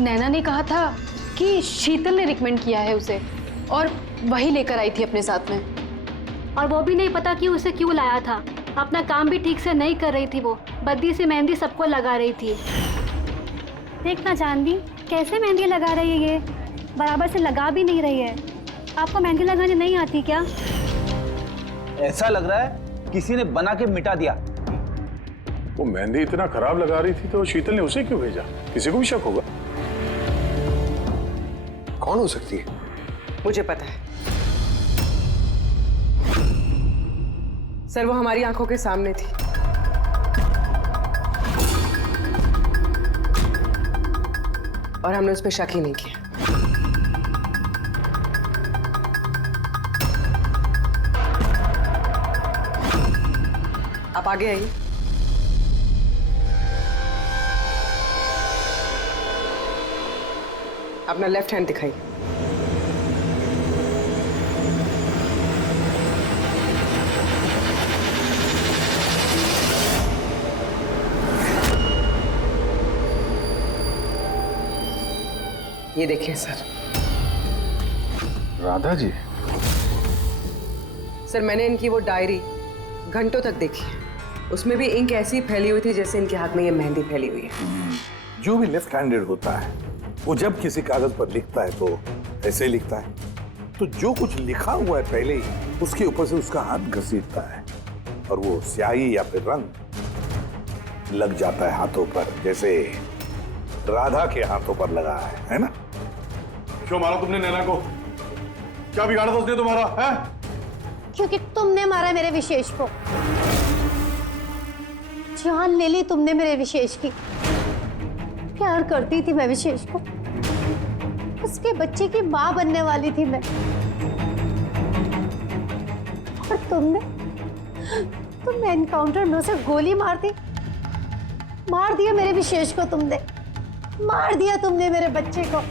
नैना ने कहा था कि शीतल ने रिकमेंड किया है उसे, और वही लेकर आई थी अपने साथ में। और वो भी नहीं पता कि उसे क्यों लाया था। अपना काम भी ठीक से नहीं कर रही थी वो, बद्दी से मेहंदी सबको लगा रही थी। देखना चांदी कैसे मेहंदी लगा रही है, ये बराबर से लगा भी नहीं रही है। आपको मेहंदी लगाने नहीं आती क्या? ऐसा लग रहा है किसी ने बना के मिटा दिया। वो मेहंदी इतना खराब लगा रही थी तो शीतल ने उसे क्यों भेजा? किसी को भी शक होगा। कौन हो सकती है? मुझे पता है सर, वो हमारी आंखों के सामने थी। और हमने उस पर शक ही नहीं किया। आप आगे आइए। अपना लेफ्ट हैंड दिखाइए। ये देखिए सर। राधा जी? सर मैंने इनकी वो डायरी घंटों तक देखी। उसमें भी इंक ऐसी फैली हुई थी जैसे इनके हाथ में ये मेहंदी फैली हुई है। जो भी लेफ्ट हैंडेड होता है वो जब किसी कागज पर लिखता है तो ऐसे ही लिखता है। तो जो कुछ लिखा हुआ है पहले ही उसके ऊपर से उसका हाथ घसीटता है और वो स्याही या फिर रंग लग जाता है हाथों पर, जैसे राधा के हाथों पर लगा है ना? क्यों मारा तुमने नैना को? क्या बिगाड़ा था उसने तुम्हारा? है क्योंकि तुमने मारा मेरे विशेष को। जान ले ली तुमने मेरे विशेष की। प्यार करती थी मैं विशेष को, उसके बच्चे की मां बनने वाली थी मैं। और तुमने एनकाउंटर में उसे गोली मार दिया मेरे विशेष को। तुमने मार दिया तुमने मेरे बच्चे को।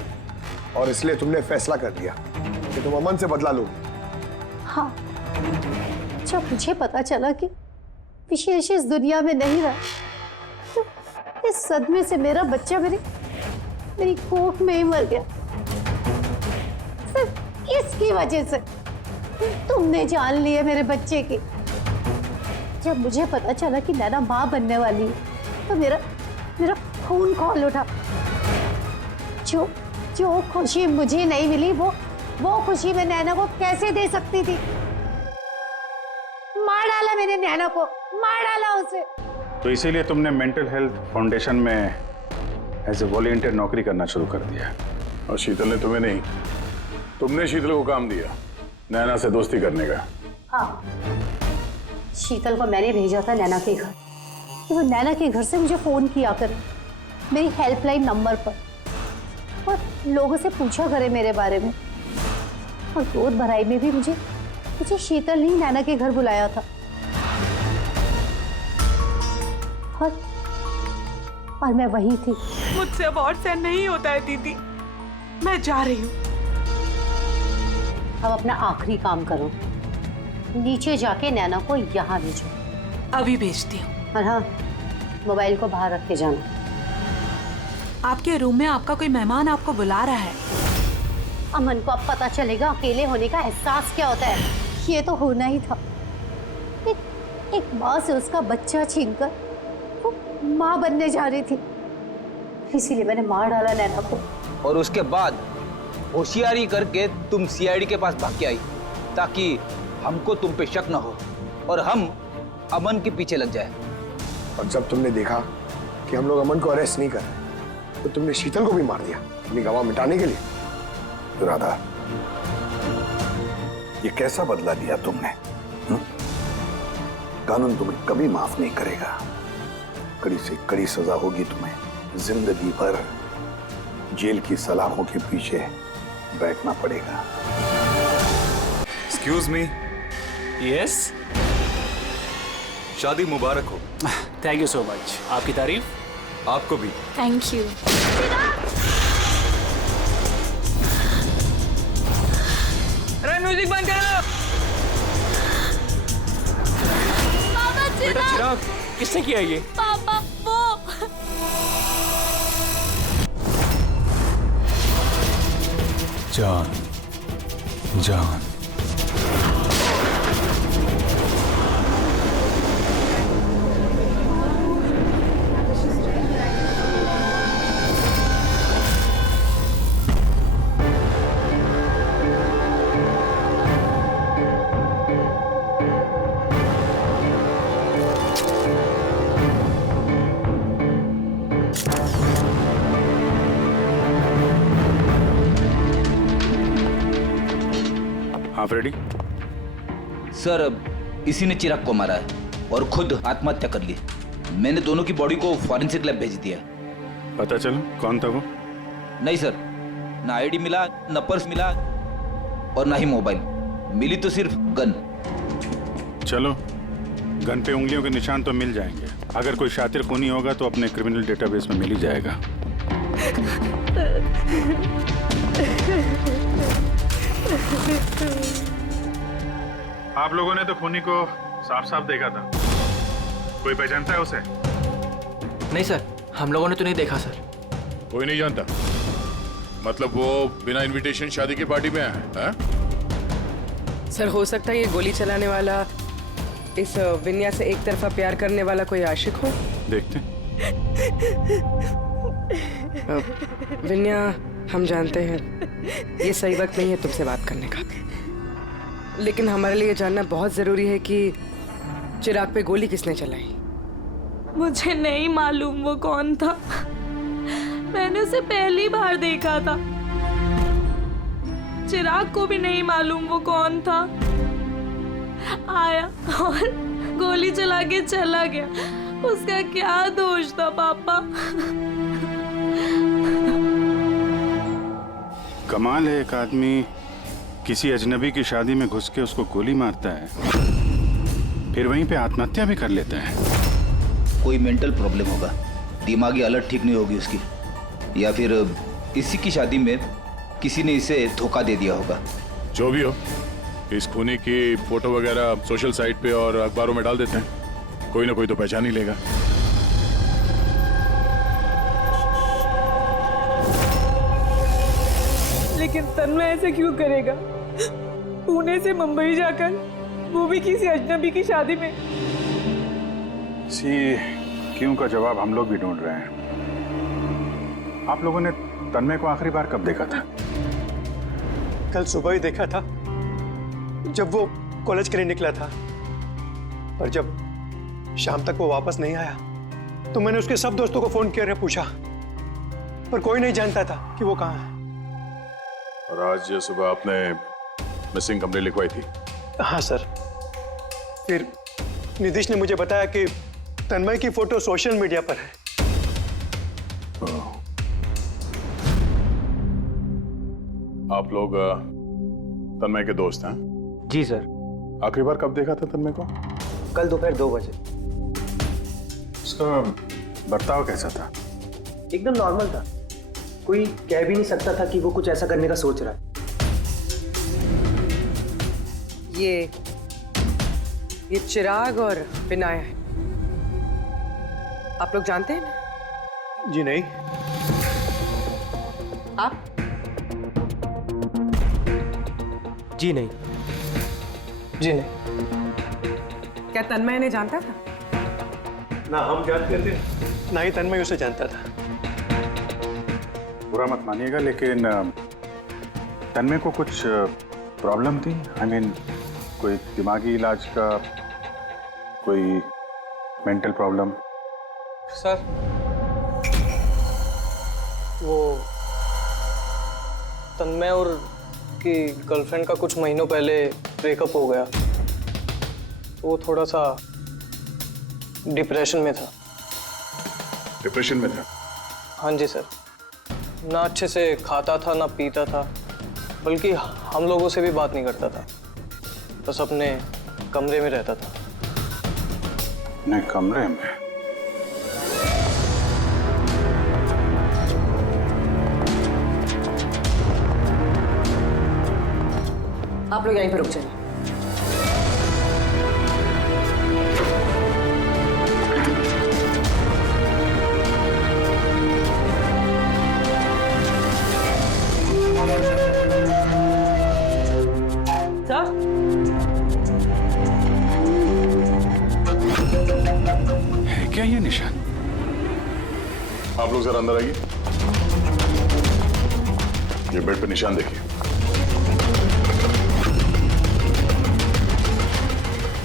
और इसलिए तुमने फैसला कर लिया कि तुम अमन से बदला लो। हाँ, जब मुझे पता चला कि विशेष इस दुनिया में नहीं रहा, तो इस सदमे से मेरा बच्चा मेरी कोख में ही मर गया। सिर्फ इसकी वजह से तुमने जान ली है मेरे बच्चे की। जब मुझे पता चला कि नैना मां बनने वाली है, तो मेरा खून खौल उठा। जो खुशी मुझे नहीं मिली, वो खुशी मैं नैना को कैसे दे सकती थी? मार डाला मैंने नैना को, मार डाला उसे। तो इसीलिए तुमने मेंटल हेल्थ फाउंडेशन में एज ए वॉलंटियर नौकरी करना शुरू कर दिया। और शीतल ने तुम्हें नहीं, तुमने शीतल को काम दिया नैना से दोस्ती करने का। हाँ, शीतल को मैंने भेजा था नैना के घर। वो नैना के घर से मुझे फोन किया करे मेरी हेल्पलाइन नंबर पर, और लोगों से पूछा करे मेरे बारे में। और गोद भराई में भी मुझे शीतल ने नैना के घर बुलाया था। और मैं वही थी। मुझसे अब और सहन नहीं होता है दीदी, मैं जा रही हूँ। अब अपना आखिरी काम करो, नीचे जाके नैना को यहाँ भेजो। अभी भेजती हूँ। और हाँ, मोबाइल को बाहर रख के जाना। आपके रूम में आपका कोई मेहमान आपको बुला रहा है। अमन को अब पता चलेगा अकेले होने का एहसास क्या होता है। ये तो होना ही था। एक माँ से उसका बच्चा छीनकर वो माँ बनने जा रही थी, इसीलिए मैंने मार डाला नैना को। और उसके बाद होशियारी करके तुम सीआईडी के पास भाग के आई, ताकि हमको तुम पे शक न हो और हम अमन के पीछे लग जाए। और जब तुमने देखा कि हम लोग अमन को अरेस्ट नहीं कर रहे, तो तुमने शीतल को भी मार दिया अपनी गवाह मिटाने के लिए। राधा, ये कैसा बदला लिया तुमने? कानून तुम्हें कभी माफ नहीं करेगा। कड़ी से कड़ी सजा होगी तुम्हें। जिंदगी भर जेल की सलाखों के पीछे बैठना पड़ेगा। Excuse me. यस, शादी मुबारक हो। Thank you so much. आपकी तारीफ। आपको भी। Thank you. अरे म्यूजिक बंद करो। बेटा चिराग, किसने किया ये? पापा, वो जान जान हाँ फ्रेडी। सर, इसी ने चिराग को मारा है और खुद आत्महत्या कर ली। मैंने दोनों की बॉडी को फॉरेंसिक लैब भेज दिया। पता चला कौन था वो? नहीं सर, ना आईडी मिला, ना पर्स मिला और ना ही मोबाइल मिली, तो सिर्फ गन। चलो, गन पे उंगलियों के निशान तो मिल जाएंगे। अगर कोई शातिर खूनी होगा तो अपने क्रिमिनल डेटाबेस में मिल ही जाएगा। आप लोगों ने तो खूनी को साफ साफ देखा था। कोई पहचानता है उसे? नहीं सर, हम लोगों ने तो नहीं देखा सर। कोई नहीं जानता? मतलब वो बिना इनविटेशन शादी की पार्टी में आया है? सर, हो सकता है ये गोली चलाने वाला इस विन्या से एक तरफा प्यार करने वाला कोई आशिक हो। देखते। विन्या, हम जानते हैं ये सही वक्त नहीं है तुमसे बात करने का, लेकिन हमारे लिए जानना बहुत जरूरी है कि चिराग पे गोली किसने चलाई। मुझे नहीं मालूम वो कौन था। मैंने उसे पहली बार देखा था। चिराग को भी नहीं मालूम वो कौन था। आया और गोली चला के चला गया। उसका क्या दोष था पापा? कमाल है, एक आदमी किसी अजनबी की शादी में घुस के उसको गोली मारता है, फिर वहीं पे आत्महत्या भी कर लेता है। कोई मेंटल प्रॉब्लम होगा, दिमागी हालत ठीक नहीं होगी उसकी, या फिर इसी की शादी में किसी ने इसे धोखा दे दिया होगा। जो भी हो, इस खूनी की फोटो वगैरह सोशल साइट पे और अखबारों में डाल देते हैं, कोई ना कोई तो पहचान ही लेगा। लेकिन तन्मय ऐसे क्यों करेगा? पुणे से मुंबई जाकर, वो भी किसी अजनबी की शादी में। इसी क्यों का जवाब हम लोग भी ढूंढ रहे हैं। आप लोगों ने तन्मय को आखिरी बार कब देखा था? कल सुबह ही देखा था, जब वो कॉलेज के लिए निकला था। पर जब शाम तक वो वापस नहीं आया तो मैंने उसके सब दोस्तों को फोन किया और पूछा, पर कोई नहीं जानता था कि वो कहाँ है। और आज सुबह आपने मिसिंग कंप्लेंट लिखवाई थी? हाँ सर। फिर नीतीश ने मुझे बताया कि तन्मय की फोटो सोशल मीडिया पर है। आप लोग तन्मय के दोस्त हैं? जी सर। आखिरी बार कब देखा था तन्मय को? कल दोपहर 2 बजे। उसका बर्ताव कैसा था? एकदम नॉर्मल था, कोई कह भी नहीं सकता था कि वो कुछ ऐसा करने का सोच रहा है। ये चिराग और विनायक है। आप लोग जानते हैं ना? जी नहीं। आप? जी नहीं। जी नहीं। क्या तन्मय ने जानता था? ना हम जानते थे, ना ही तन्मय उसे जानता था। बुरा मत मानिएगा, लेकिन तन्मय को कुछ प्रॉब्लम थी? आई मीन कोई दिमागी इलाज का, कोई मेंटल प्रॉब्लम? सर, वो तन्मय और की गर्लफ्रेंड का कुछ महीनों पहले ब्रेकअप हो गया, तो वो थोड़ा सा डिप्रेशन में था। डिप्रेशन में था? हाँ जी सर। ना अच्छे से खाता था ना पीता था, बल्कि हम लोगों से भी बात नहीं करता था, बस अपने कमरे में रहता था। नहीं, कमरे में? आप लोग यहीं पर रुक जाइए। है क्या ये निशान? आप लोग जरा अंदर आइए। ये बेड पे निशान देखिए।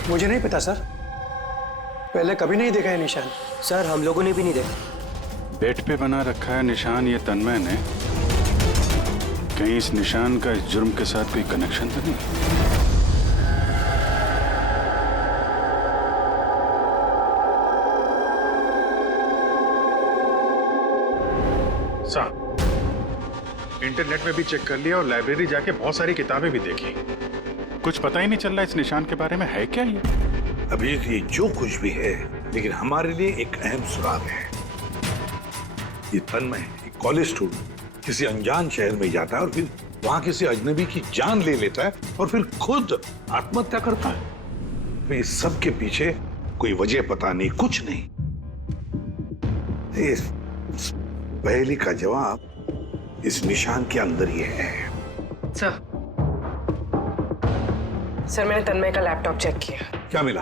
मुझे नहीं पता सर, पहले कभी नहीं देखा है निशान। सर, हम लोगों ने भी नहीं देखा। बेड पे बना रखा है निशान ये तन्मय ने। कहीं इस निशान का इस जुर्म के साथ कोई कनेक्शन तो नहीं? इंटरनेट में भी चेक कर लिया और लाइब्रेरी जाके बहुत सारी किताबें भी देखी, कुछ पता ही नहीं चल रहा इस निशान के बारे में। है क्या ये? अभी ये जो कुछ भी है, लेकिन हमारे लिए एक अहम सुराग है। ये तन्मय एक कॉलेज स्टूडेंट किसी अनजान शहर में जाता है और फिर वहां किसी अजनबी की जान ले लेता है और फिर खुद आत्महत्या करता है। तो इस सब के पीछे कोई वजह पता नहीं, कुछ नहीं। इस पहेली का जवाब इस निशान के अंदर ही है। सर, मैंने तन्मय का लैपटॉप चेक किया। क्या मिला?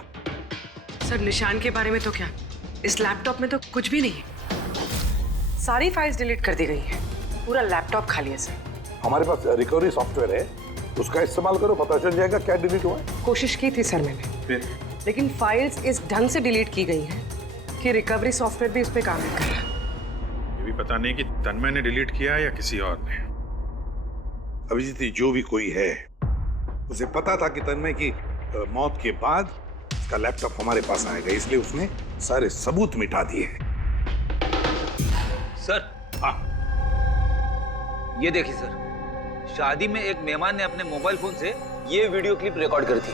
सर, निशान के बारे में तो क्या, इस लैपटॉप में तो कुछ भी नहीं है। सारी फाइल्स डिलीट कर दी गई हैं। पूरा लैपटॉप खाली है सर। हमारे पास रिकवरी सॉफ्टवेयर है, उसका इस्तेमाल करो, पता चल जाएगा क्या डिलीट हुआ है। कोशिश की थी सर मैंने, लेकिन फाइल्स इस ढंग से डिलीट की गई हैं कि रिकवरी सॉफ्टवेयर भी उस पर काम नहीं कर रहा। ये भी पता नहीं कि तन्मय ने डिलीट किया या किसी और ने। अभिजीत, जो भी कोई है, उसे पता था कि तन्मय की मौत के बाद उसका लैपटॉप हमारे पास आएगा, इसलिए उसने सारे सबूत मिटा दिए हैं। सर, हाँ, ये देखिए सर, शादी में एक मेहमान ने अपने मोबाइल फोन से ये वीडियो क्लिप रिकॉर्ड करी थी।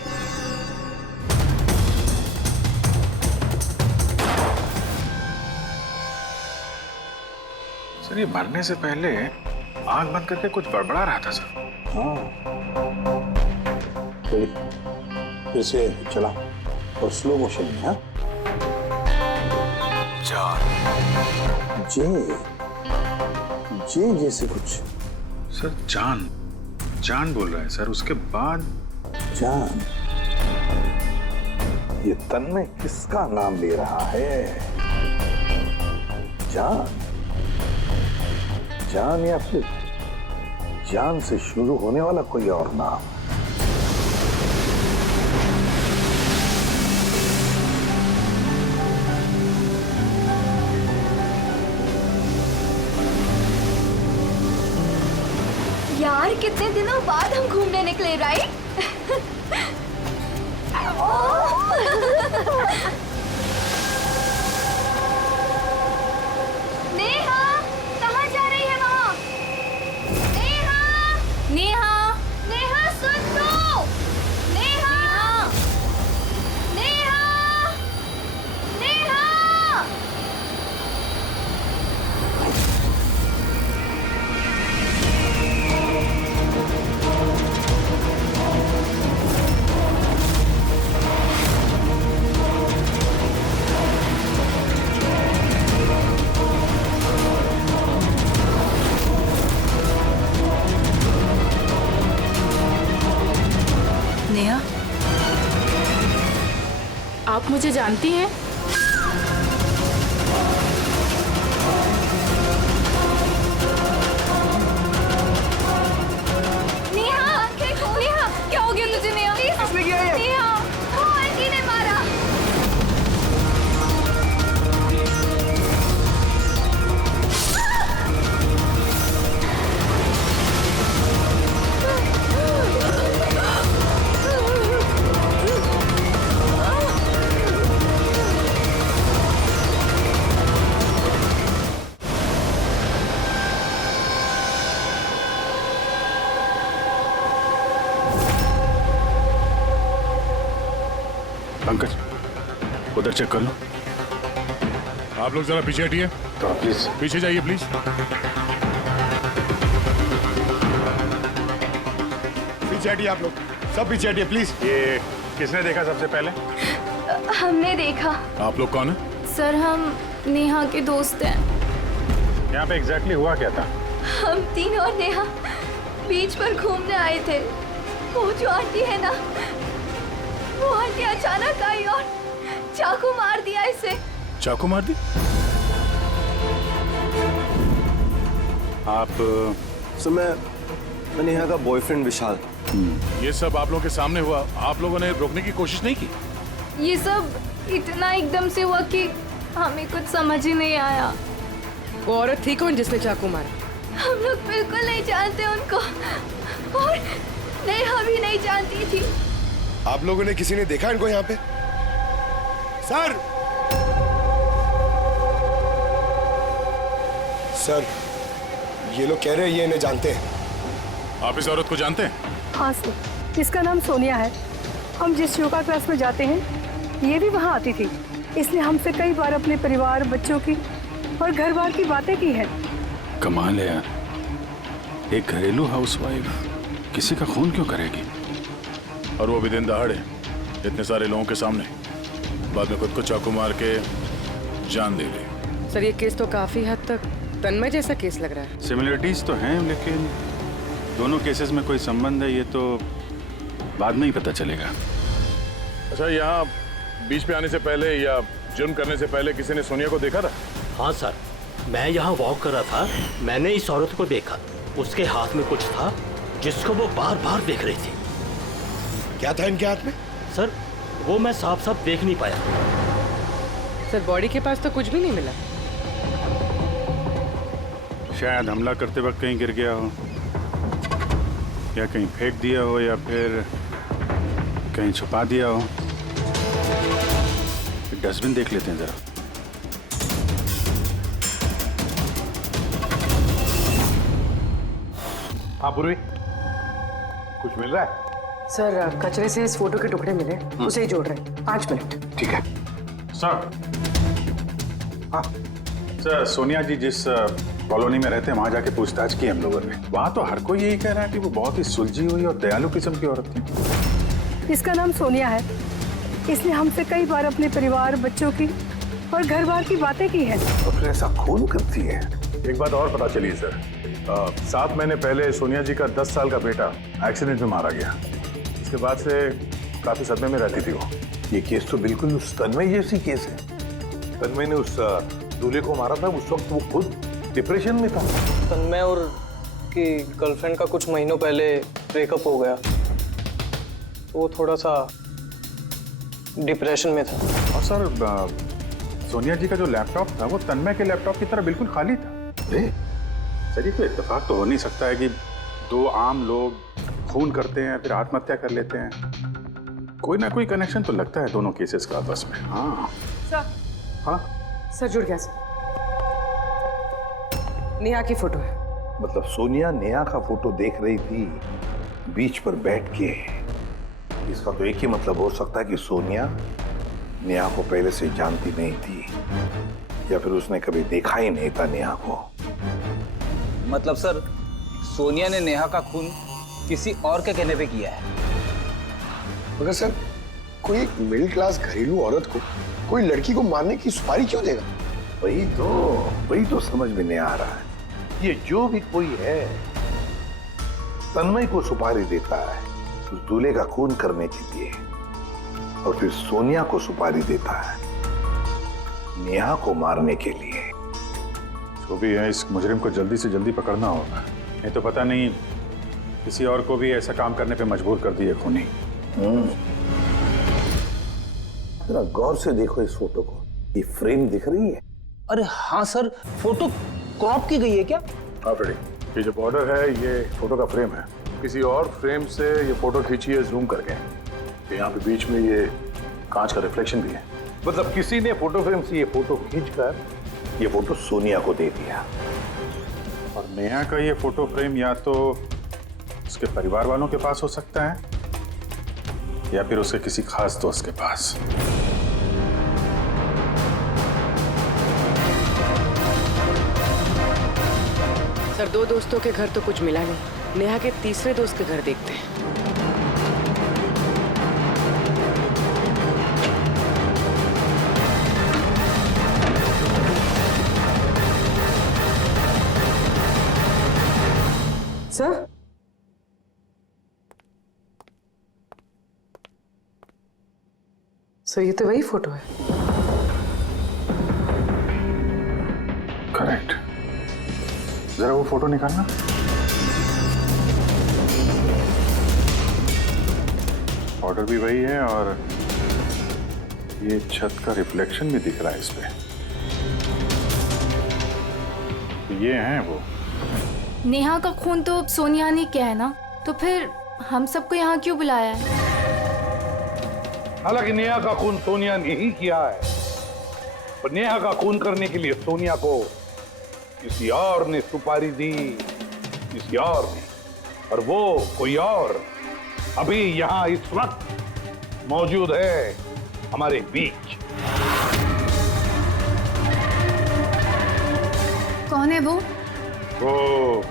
सर ये मरने से पहले आंख बंद करके कुछ बड़बड़ा रहा था सर। हाँ, फिर से चला और स्लो मोशन में। हाँ, जे जैसे कुछ। सर जान जान बोल रहा है सर, उसके बाद जान। ये तन्मय किसका नाम ले रहा है? जान, जान या फिर जान से शुरू होने वाला कोई और नाम? यार कितने दिनों बाद हम घूमने निकले, राइट? नेहा, कहाँ जा रही है वहाँ? नेहा, नेहा, नेहा सुन लो। नेहा, नेहा, नेहा। नेहा, आप मुझे जानती हैं? नेहा, नेहा, क्या हो गया तुझे नेहा? किसने किया ये? नेहा, वो आंटी ने मारा। पंकज उधर चेक कर लो। आप लोग जरा पीछे हटिए। तो प्लीज पीछे जाइए प्लीज। पीछे हटिए आप लोग, सब पीछे हटिए प्लीज। ये किसने देखा सबसे पहले? हमने देखा। आप लोग कौन है? सर हम नेहा के दोस्त हैं। यहाँ पे एग्जैक्टली हुआ क्या था? हम तीन और नेहा बीच पर घूमने आए थे। वो जो आंटी है ना, वो आंटी अचानक आई और चाकू मार दिया इसे। चाकू मार दी? आप सर मैं नेहा का बॉयफ्रेंड विशाल। ये सब आप लोगों के सामने हुआ, आप लोगों ने रोकने की कोशिश नहीं की? ये सब इतना एकदम से हुआ कि हमें कुछ समझ ही नहीं आया। वो औरत थी कौन जिसने चाकू मारा? हम लोग बिल्कुल नहीं जानते उनको, और नेहा भी नहीं जानती थी। आप लोगों ने किसी ने देखा इनको यहाँ पे? सर, सर ये लोग कह रहे हैं ये इन्हें जानते हैं। आप इस औरत को जानते हैं? हाँ सर, इसका नाम सोनिया है। हम जिस योगा क्लास में जाते हैं ये भी वहाँ आती थी, इसलिए हमसे कई बार अपने परिवार, बच्चों की और घर बार की बातें की है। कमाल है यार, एक घरेलू हाउसवाइफ किसी का खून क्यों करेगी? और वो भी दिन दहाड़े इतने सारे लोगों के सामने, बाद में खुद को चाकू मार के जान दे गई। सर ये केस तो काफी हद तक तन्मय जैसा केस लग रहा है। सिमिलरिटीज तो हैं, लेकिन दोनों केसेस में कोई संबंध है ये तो बाद में ही पता चलेगा। अच्छा, यहाँ बीच पे आने से पहले या जुर्म करने से पहले किसी ने सोनिया को देखा था? हाँ सर, मैं यहाँ वॉक कर रहा था, मैंने इस औरत को देखा। उसके हाथ में कुछ था जिसको वो बार बार देख रही थी। क्या था इनके हाथ में? सर वो मैं साफ साफ देख नहीं पाया। सर बॉडी के पास तो कुछ भी नहीं मिला। शायद हमला करते वक्त कहीं गिर गया हो, या कहीं फेंक दिया हो, या फिर कहीं छुपा दिया हो। डस्टबिन देख लेते हैं जरा। हाँ पूर्वी, कुछ मिल रहा है? सर कचरे से इस फोटो के टुकड़े मिले, उसे ही जोड़ रहे हैं। 5 मिनट। ठीक है सर। हाँ सर, सोनिया जी जिस कॉलोनी में रहते हैं वहां जाके पूछताछ की हम लोगों ने। वहां तो हर कोई यही कह रहा है कि वो बहुत ही सुलझी हुई और दयालु किस्म की औरत थी। इसका नाम सोनिया है। इसने हमसे कई बार अपने परिवार, बच्चों की और घर बार की बातें की हैं। तो फिर ऐसा खून करती है? एक बात और पता चली सर, 7 महीने पहले सोनिया जी का 10 साल का बेटा एक्सीडेंट में मारा गया। इसके बाद से काफी सदमे में रहती थी वो। ये केस तो बिल्कुल उस तन्मय जैसी केस है। तन्मय ने उस दूल्हे को मारा था, उस वक्त वो खुद डिप्रेशन में था। तन्मय और की गर्लफ्रेंड का कुछ महीनों पहले ब्रेकअप हो गया, तो वो थोड़ा सा डिप्रेशन में था। और सर सोनिया जी का जो लैपटॉप था वो तन्मय के लैपटॉप की तरह बिल्कुल खाली था। सर ये तो इत्तेफाक तो हो नहीं सकता है कि 2 आम लोग खून करते हैं फिर आत्महत्या कर लेते हैं। कोई ना कोई कनेक्शन तो लगता है दोनों केसेस का आपस में। हाँ सर। हाँ सर जुड़ गया सर। नेहा की फोटो है। मतलब सोनिया नेहा का फोटो देख रही थी बीच पर बैठ के। इसका तो एक ही मतलब हो सकता है कि सोनिया नेहा को पहले से जानती नहीं थी, या फिर उसने कभी देखा ही नहीं था नेहा को। मतलब सर, सोनिया ने नेहा का खून किसी और के कहने पे किया है। मगर सर, कोई एक मिडिल क्लास घरेलू औरत को कोई लड़की को मारने की सुपारी क्यों देगा? वही तो समझ में नहीं आ रहा है। ये जो भी कोई है तन्मय को सुपारी देता है उस दूल्हे का खून करने के लिए, और फिर सोनिया को सुपारी देता है नेहा को मारने के लिए। जो भी है इस मुजरिम को जल्दी से जल्दी पकड़ना होगा, नहीं तो पता नहीं किसी और को भी ऐसा काम करने पे मजबूर कर दिए खूनी। जरा गौर से देखो इस फोटो को, ये फ्रेम दिख रही है? अरे हाँ सर, फोटो क्रॉप की गई है क्या? हाँ फ्रेडी, ये जो बॉर्डर है ये फोटो का फ्रेम है। किसी और फ्रेम से ये फोटो खींची है जूम करके। यहाँ पे बीच में ये कांच का रिफ्लेक्शन भी है। मतलब किसी ने फोटो फ्रेम से ये फोटो खींचकर ये फोटो सोनिया को दे दिया। और नेहा का ये फोटो फ्रेम या तो उसके परिवार वालों के पास हो सकता है या फिर उसके किसी खास दोस्त के पास। सर 2 दोस्तों के घर तो कुछ मिला नहीं, नेहा के तीसरे दोस्त के घर देखते हैं। सर सर ये तो वही फोटो है। करेक्ट। जरा वो फोटो निकालना। ऑर्डर भी वही है और ये छत का रिफ्लेक्शन भी दिख रहा है इस पे। तो ये हैं वो। नेहा का खून तो सोनिया ने किया है ना, तो फिर हम सबको यहाँ क्यों बुलाया है? हालांकि नेहा का खून सोनिया ने ही किया है, पर नेहा का खून करने के लिए सोनिया को किसी और ने सुपारी दी, किसी और ने, और वो कोई और अभी यहाँ इस वक्त मौजूद है हमारे बीच। कौन है वो? वो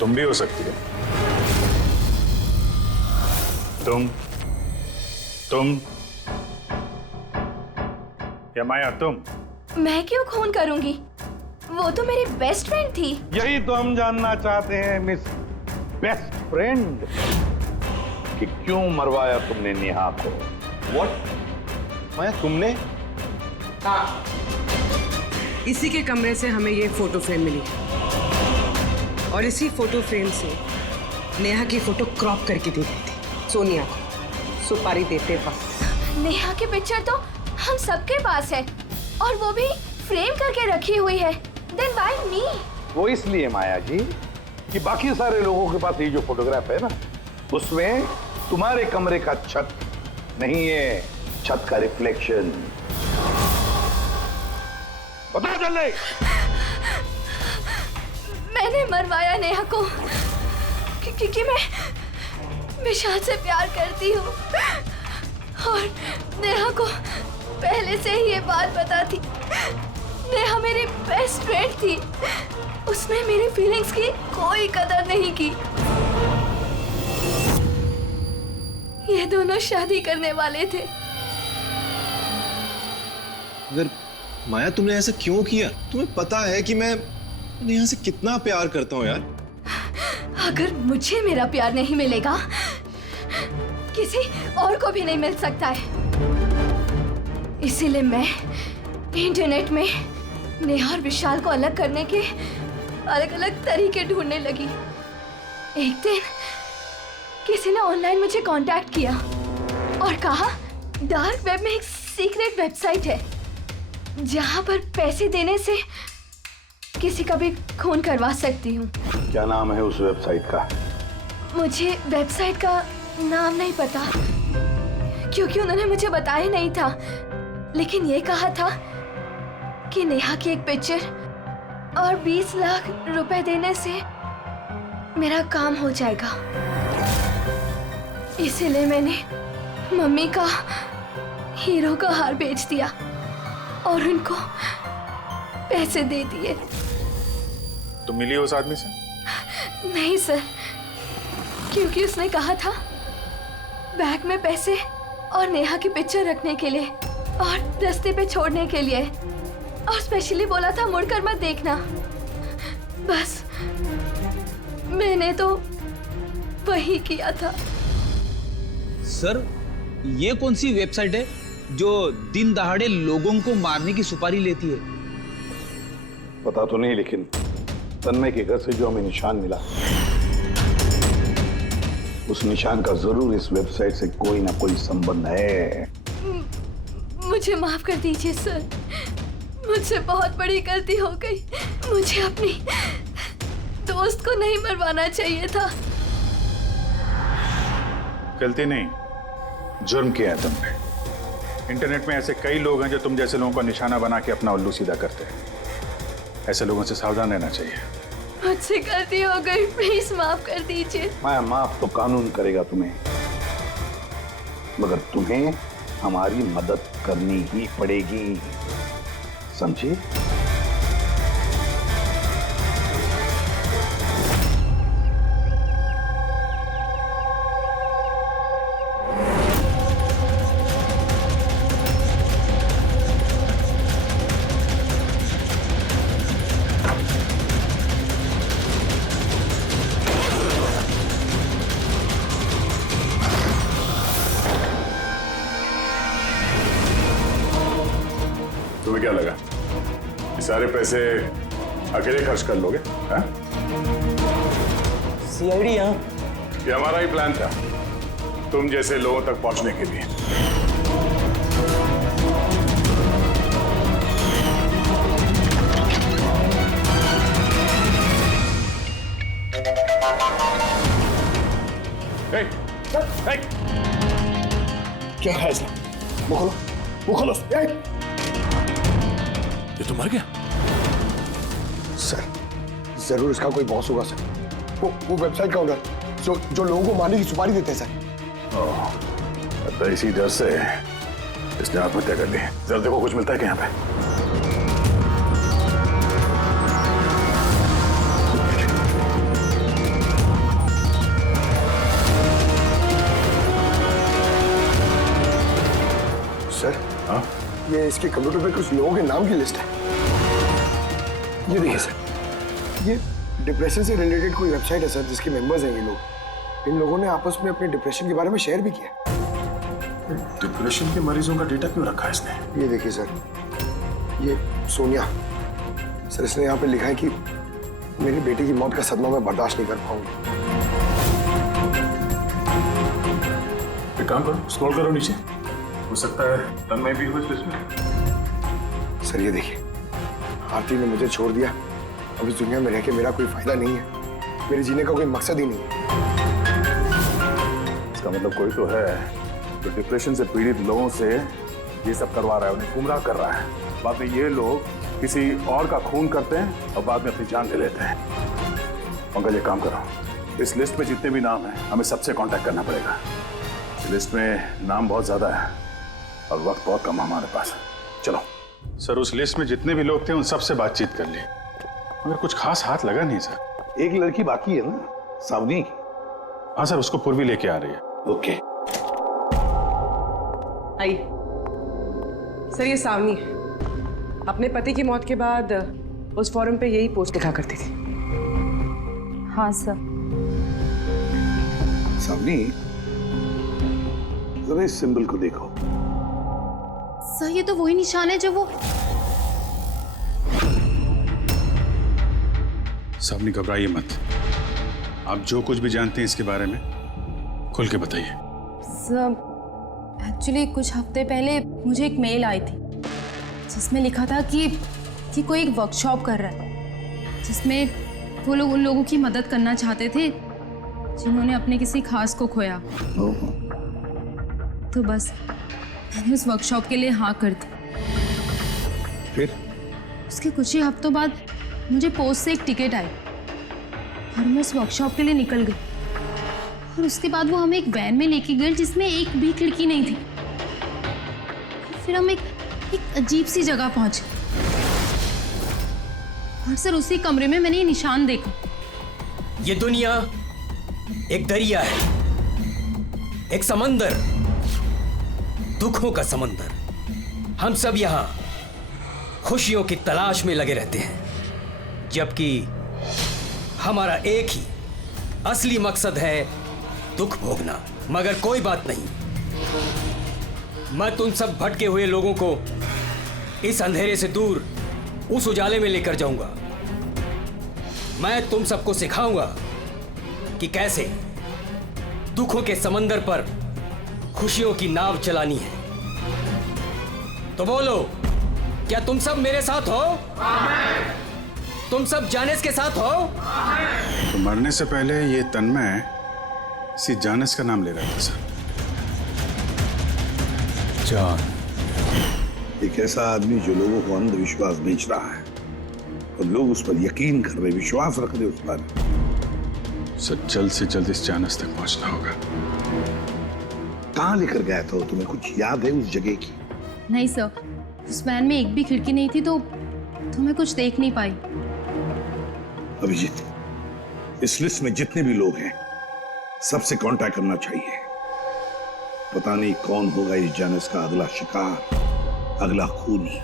तुम भी हो सकती हो। तुम या माया तुम? मैं क्यों खून करूंगी? वो तो मेरी बेस्ट फ्रेंड थी। यही तो हम जानना चाहते हैं मिस बेस्ट फ्रेंड, कि क्यों मरवाया तुमने नेहा को? व्हाट? माया तुमने? हाँ, इसी के कमरे से हमें ये फोटो फ्रेम मिली और इसी फोटो फ्रेम से नेहा की फोटो क्रॉप करके दी गई थी सोनिया को सुपारी देते वक्त। नेहा की पिक्चर तो हम सबके पास है और वो भी फ्रेम करके रखी हुई है। Then why me? वो इसलिए माया जी कि बाकी सारे लोगों के पास ये जो फोटोग्राफ है ना, उसमें तुम्हारे कमरे का छत नहीं है, छत का रिफ्लेक्शन। बताओ जल्दी। मैंने मरवाया नेहा को क्योंकि मैं विशाल से प्यार करती हूँ और नेहा को पहले से ही ये बात पता थी। नेहा मेरी बेस्ट फ्रेंड थी, उसने मेरी फीलिंग्स की कोई कदर नहीं की। ये दोनों शादी करने वाले थे। अगर माया तुमने ऐसा क्यों किया? तुम्हें पता है कि मैं नेहा से कितना प्यार करता हूँ यार। अगर मुझे मेरा प्यार नहीं मिलेगा, किसी और को भी नहीं मिल सकता है। इसीलिए मैं इंटरनेट में नेहा और विशाल को अलग करने के अलग अलग तरीके ढूंढने लगी। एक दिन किसी ने ऑनलाइन मुझे कांटेक्ट किया और कहा डार्क वेब में एक सीक्रेट वेबसाइट है जहां पर पैसे देने से किसी का भी खून करवा सकती हूँ। क्या नाम है उस वेबसाइट का? मुझे वेबसाइट का नाम नहीं पता क्योंकि उन्होंने मुझे बताया नहीं था, लेकिन ये कहा था कि नेहा की एक पिक्चर और 20 लाख रुपए देने से मेरा काम हो जाएगा। इसीलिए मैंने मम्मी का हीरो का हार बेच दिया और उनको पैसे दे दिए। तुम मिली उस आदमी से? नहीं सर, क्योंकि उसने कहा था बैग में पैसे और नेहा की पिक्चर रखने के लिए और रास्ते पे छोड़ने के लिए, और स्पेशली बोला था मुड़कर मत देखना। बस मैंने तो वही किया था। सर, ये कौन सी वेबसाइट है जो दिन दहाड़े लोगों को मारने की सुपारी लेती है? पता तो नहीं, लेकिन तन्मय के घर से जो हमें निशान मिला, उस निशान का जरूर इस वेबसाइट से कोई ना कोई संबंध है। मुझे माफ कर दीजिए सर, मुझसे बहुत बड़ी गलती हो गई। मुझे अपनी दोस्त को नहीं मरवाना चाहिए था। गलती नहीं, जुर्म किया है तुमने। इंटरनेट में ऐसे कई लोग हैं जो तुम जैसे लोगों का निशाना बना के अपना उल्लू सीधा करते हैं। ऐसे लोगों से सावधान रहना चाहिए। मुझसे गलती हो गई, प्लीज माफ कर दीजिए। माया, माफ तो कानून करेगा तुम्हें, मगर तुम्हें हमारी मदद करनी ही पड़ेगी, समझे? तुम्हें क्या लगा ये सारे पैसे अकेले खर्च कर लोगे? सीआईडी यहाँ? ये हमारा ही प्लान था, तुम जैसे लोगों तक पहुंचने के लिए। क्या है इसमें? वो खोलो। ये तो मर गया। सर, जरूर इसका कोई बॉस होगा सर। वो वेबसाइट का ओनर जो लोगों को मारने की सुपारी देते हैं सर। तो इसी डर से इसने आत्महत्या कर ली। जरा देखो कुछ मिलता है क्या यहाँ पे? सर, हाँ? ये इसके कंप्यूटर पे कुछ लोगों के नाम की लिस्ट है। ये देखिए सर, ये डिप्रेशन से रिलेटेड कोई वेबसाइट है सर, जिसके मेंबर्स हैं ये लोग। इन लोगों ने आपस में अपने डिप्रेशन के बारे में शेयर भी किया। डिप्रेशन के मरीजों का डेटा क्यों रखा है इसने? ये देखिए सर, ये सोनिया सर, इसने यहाँ पे लिखा है कि मेरी बेटी की मौत का सदमा मैं बर्दाश्त नहीं कर पाऊंगी। एक काम करो, स्क्रॉल करो नीचे, हो सकता है तन्मय भी हो इस लिस्ट में। सर ये देखिए, आरती ने मुझे छोड़ दिया। अब इस दुनिया में रह के मेरा कोई फायदा नहीं है, मेरे जीने का कोई मकसद ही नहीं है। इसका मतलब कोई तो है जो डिप्रेशन से पीड़ित लोगों से ये सब करवा रहा है, उन्हें गुमराह कर रहा है। बाद में ये लोग किसी और का खून करते हैं और बाद में अपनी जान ले लेते हैं। पंकज, एक काम करो, इस लिस्ट में जितने भी नाम हैं हमें सबसे कांटेक्ट करना पड़ेगा। इस लिस्ट में नाम बहुत ज्यादा है और वक्त बहुत कम है हमारे पास। चलो सर, उस लिस्ट में जितने भी लोग थे उन सबसे बातचीत कर ली, मगर कुछ खास हाथ लगा नहीं सर। एक लड़की बाकी है ना, सावनी? हाँ सर, उसको पूर्वी लेके आ रही है। ओके। आई सर, ये सावनी है। अपने पति की मौत के बाद उस फोरम पे यही पोस्ट लिखा करती थी। हाँ सर। सावनी, जरा इस सिंबल को देखो। सर, ये तो वही निशान है जो वो... सावनी, घबराइए मत। आप जो कुछ भी जानते हैं इसके बारे में खुल के बताइए। सर, एक्चुअली कुछ हफ्ते पहले मुझे एक मेल आई थी जिसमें लिखा था कि कोई एक वर्कशॉप कर रहा है जिसमें वो लोग उन लोगों की मदद करना चाहते थे जिन्होंने अपने किसी खास को खोया। तो बस मैंने उस वर्कशॉप के लिए हाँ कर दी। फिर उसके कुछ ही हफ्तों बाद मुझे पोस्ट से एक टिकट आई और मैं उस वर्कशॉप के लिए निकल गई। और उसके बाद वो हमें एक वैन में लेके गए जिसमें एक भी खिड़की नहीं थी। फिर हम एक अजीब सी जगह पहुंचे और सर उसी कमरे में मैंने ये निशान देखा। ये दुनिया एक दरिया है, एक समंदर, दुखों का समंदर। हम सब यहाँ खुशियों की तलाश में लगे रहते हैं, जबकि हमारा एक ही असली मकसद है दुख भोगना। मगर कोई बात नहीं, मैं तुम सब भटके हुए लोगों को इस अंधेरे से दूर उस उजाले में लेकर जाऊंगा। मैं तुम सबको सिखाऊंगा कि कैसे दुखों के समंदर पर खुशियों की नाव चलानी है। तो बोलो, क्या तुम सब मेरे साथ हो? तुम सब जानिस के साथ हो? तो मरने से पहले ये तन्मय इसी जानिस का नाम ले रहा था सर। जान, एक ऐसा आदमी जो लोगों को अंधविश्वास बेच रहा है और लोग उस पर यकीन कर रहे, विश्वास रख रहे उस पर। सर, जल्द से जल्द इस जानिस तक पहुंचना होगा। कहाँ लेकर गया था? तुम्हें कुछ याद है उस जगह की? नहीं सर, उस वैन में एक भी खिड़की नहीं थी तो मैं कुछ देख नहीं पाई। अभिजीत, इस लिस्ट में जितने भी लोग हैं सबसे कांटेक्ट करना चाहिए। पता नहीं कौन होगा इस जानिस का अगला शिकार, अगला खूनी।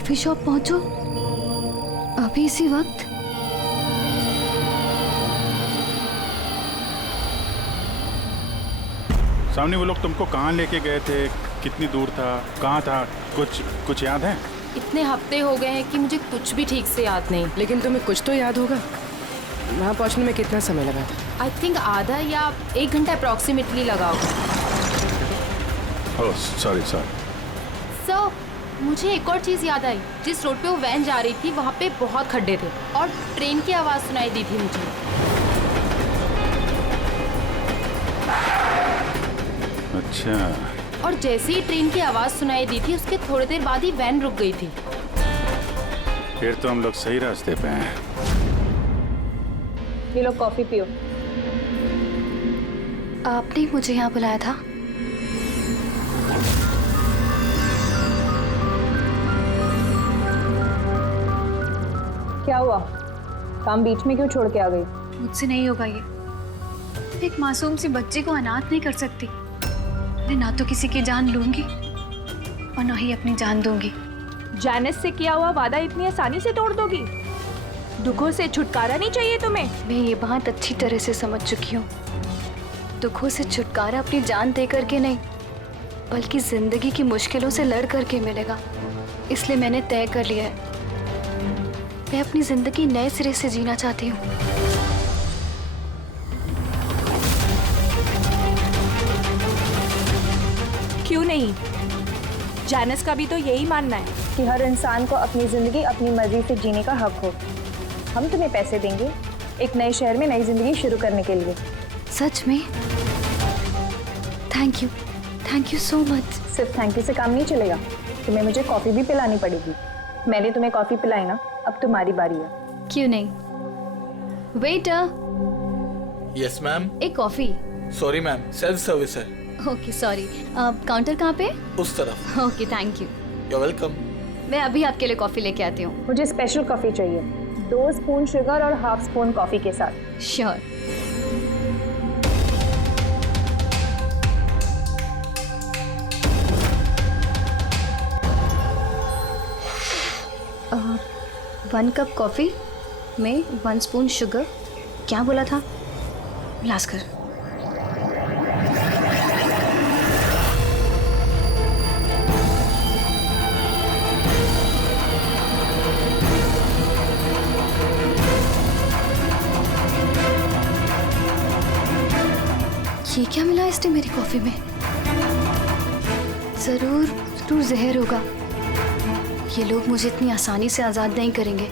कॉफी शॉप पहुंचो अभी इसी वक्त? सामने वो लोग तुमको कहाँ लेके गए थे, कितनी दूर था, कहाँ था, कुछ याद है? इतने हफ्ते हो गए हैं कि मुझे कुछ भी ठीक से याद नहीं। लेकिन तुम्हें कुछ तो याद होगा। वहाँ पहुँचने में कितना समय लगा था? आई थिंक आधा या 1 घंटा अप्रॉक्सीमेटली लगा होगा। Oh sorry. सर, मुझे एक और चीज़ याद आई। जिस रोड पे वो वैन जा रही थी वहाँ पे बहुत खड्डे थे और ट्रेन की आवाज़ सुनाई दी थी मुझे। अच्छा। और जैसे ही ट्रेन की आवाज़ सुनाई दी थी उसके थोड़ी देर बाद ही वैन रुक गई थी। फिर तो हम लोग सही रास्ते पे हैं। ये लो कॉफी पियो। आपने मुझे यहाँ बुलाया था? क्या हुआ? काम बीच में क्यों छोड़ के आ गई? मुझसे नहीं होगा ये। एक मासूम सी बच्ची को अनाथ नहीं कर सकती। मैं ना तो किसी की जान लूंगी और ना ही अपनी जान दूंगी। जैनिस से किया हुआ वादा इतनी आसानी से तोड़ दोगी? दुखों से छुटकारा नहीं चाहिए तुम्हें? मैं ये बात अच्छी तरह से समझ चुकी हूँ। दुखों से छुटकारा अपनी जान दे करके नहीं, बल्कि जिंदगी की मुश्किलों से लड़ करके मिलेगा। इसलिए मैंने तय कर लिया है, मैं अपनी जिंदगी नए सिरे से जीना चाहती हूँ। क्यों नहीं? जैनिस का भी तो यही मानना है कि हर इंसान को अपनी जिंदगी अपनी मर्जी से जीने का हक हो। हम तुम्हें पैसे देंगे एक नए शहर में नई जिंदगी शुरू करने के लिए। सच में? Thank you so much. सिर्फ थैंक यू से काम नहीं चलेगा, तुम्हें मुझे कॉफी भी पिलानी पड़ेगी। मैंने तुम्हें कॉफी पिलाई ना, अब तुम्हारी बारी है। क्यों नहीं? वेटर। Yes ma'am. एक coffee. Sorry ma'am, self service है। Okay sorry. काउंटर कहाँ पे? उस तरफ। Okay thank you. You are welcome. मैं अभी आपके लिए कॉफी लेके आती हूँ। मुझे स्पेशल कॉफी चाहिए, 2 स्पून शुगर और हाफ स्पून कॉफी के साथ। श्योर। वन कप कॉफी में 1 स्पून शुगर। क्या बोला था? लास्कर। ये क्या मिला इसने मेरी कॉफी में? जरूर जहर होगा। ये लोग मुझे इतनी आसानी से आजाद नहीं करेंगे।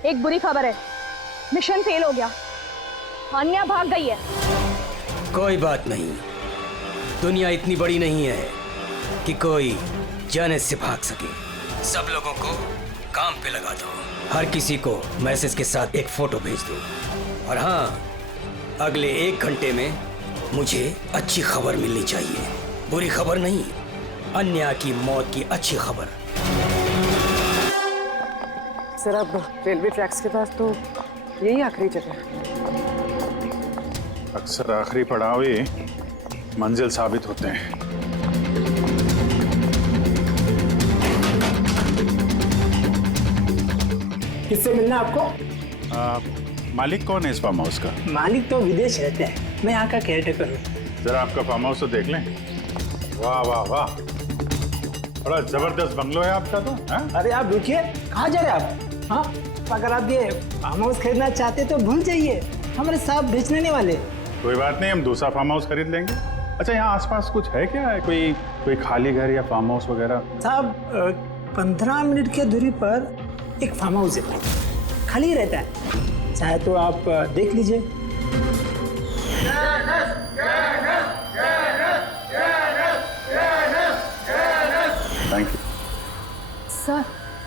एक बुरी खबर है, मिशन फेल हो गया। अन्या भाग गई है। कोई बात नहीं, दुनिया इतनी बड़ी नहीं है कि कोई जैनिस से भाग सके। सब लोगों को काम पे लगा दो, हर किसी को मैसेज के साथ एक फोटो भेज दो। और हाँ, अगले 1 घंटे में मुझे अच्छी खबर मिलनी चाहिए। बुरी खबर नहीं, अन्या की मौत की अच्छी खबर। सर, अब रेलवे ट्रैक्स के पास तो यही आखिरी जगह है। अक्सर आखिरी पड़ाव ही मंजिल साबित होते हैं। किससे मिलना आपको? मालिक कौन है इस फार्म हाउस का? मालिक तो विदेश रहते हैं, मैं यहाँ का केयरटेकर हूँ। जरा आपका फार्म हाउस तो देख लें। वाह वाह वाह, बड़ा जबरदस्त बंगलो है आपका तो। अरे आप रुकिए, कहाँ जा रहे हैं आप? हाँ, अगर आप ये फार्म हाउस खरीदना चाहते तो भूल जाइए, हमारे साहब बेचने वाले। कोई बात नहीं, हम दूसरा फार्म हाउस खरीद लेंगे। अच्छा, यहाँ आसपास कुछ है क्या? कोई कोई खाली घर या फार्म हाउस वगैरह? साहब 15 मिनट की दूरी पर एक फार्म हाउस है, खाली रहता है, चाहे तो आप देख लीजिए। Thank you.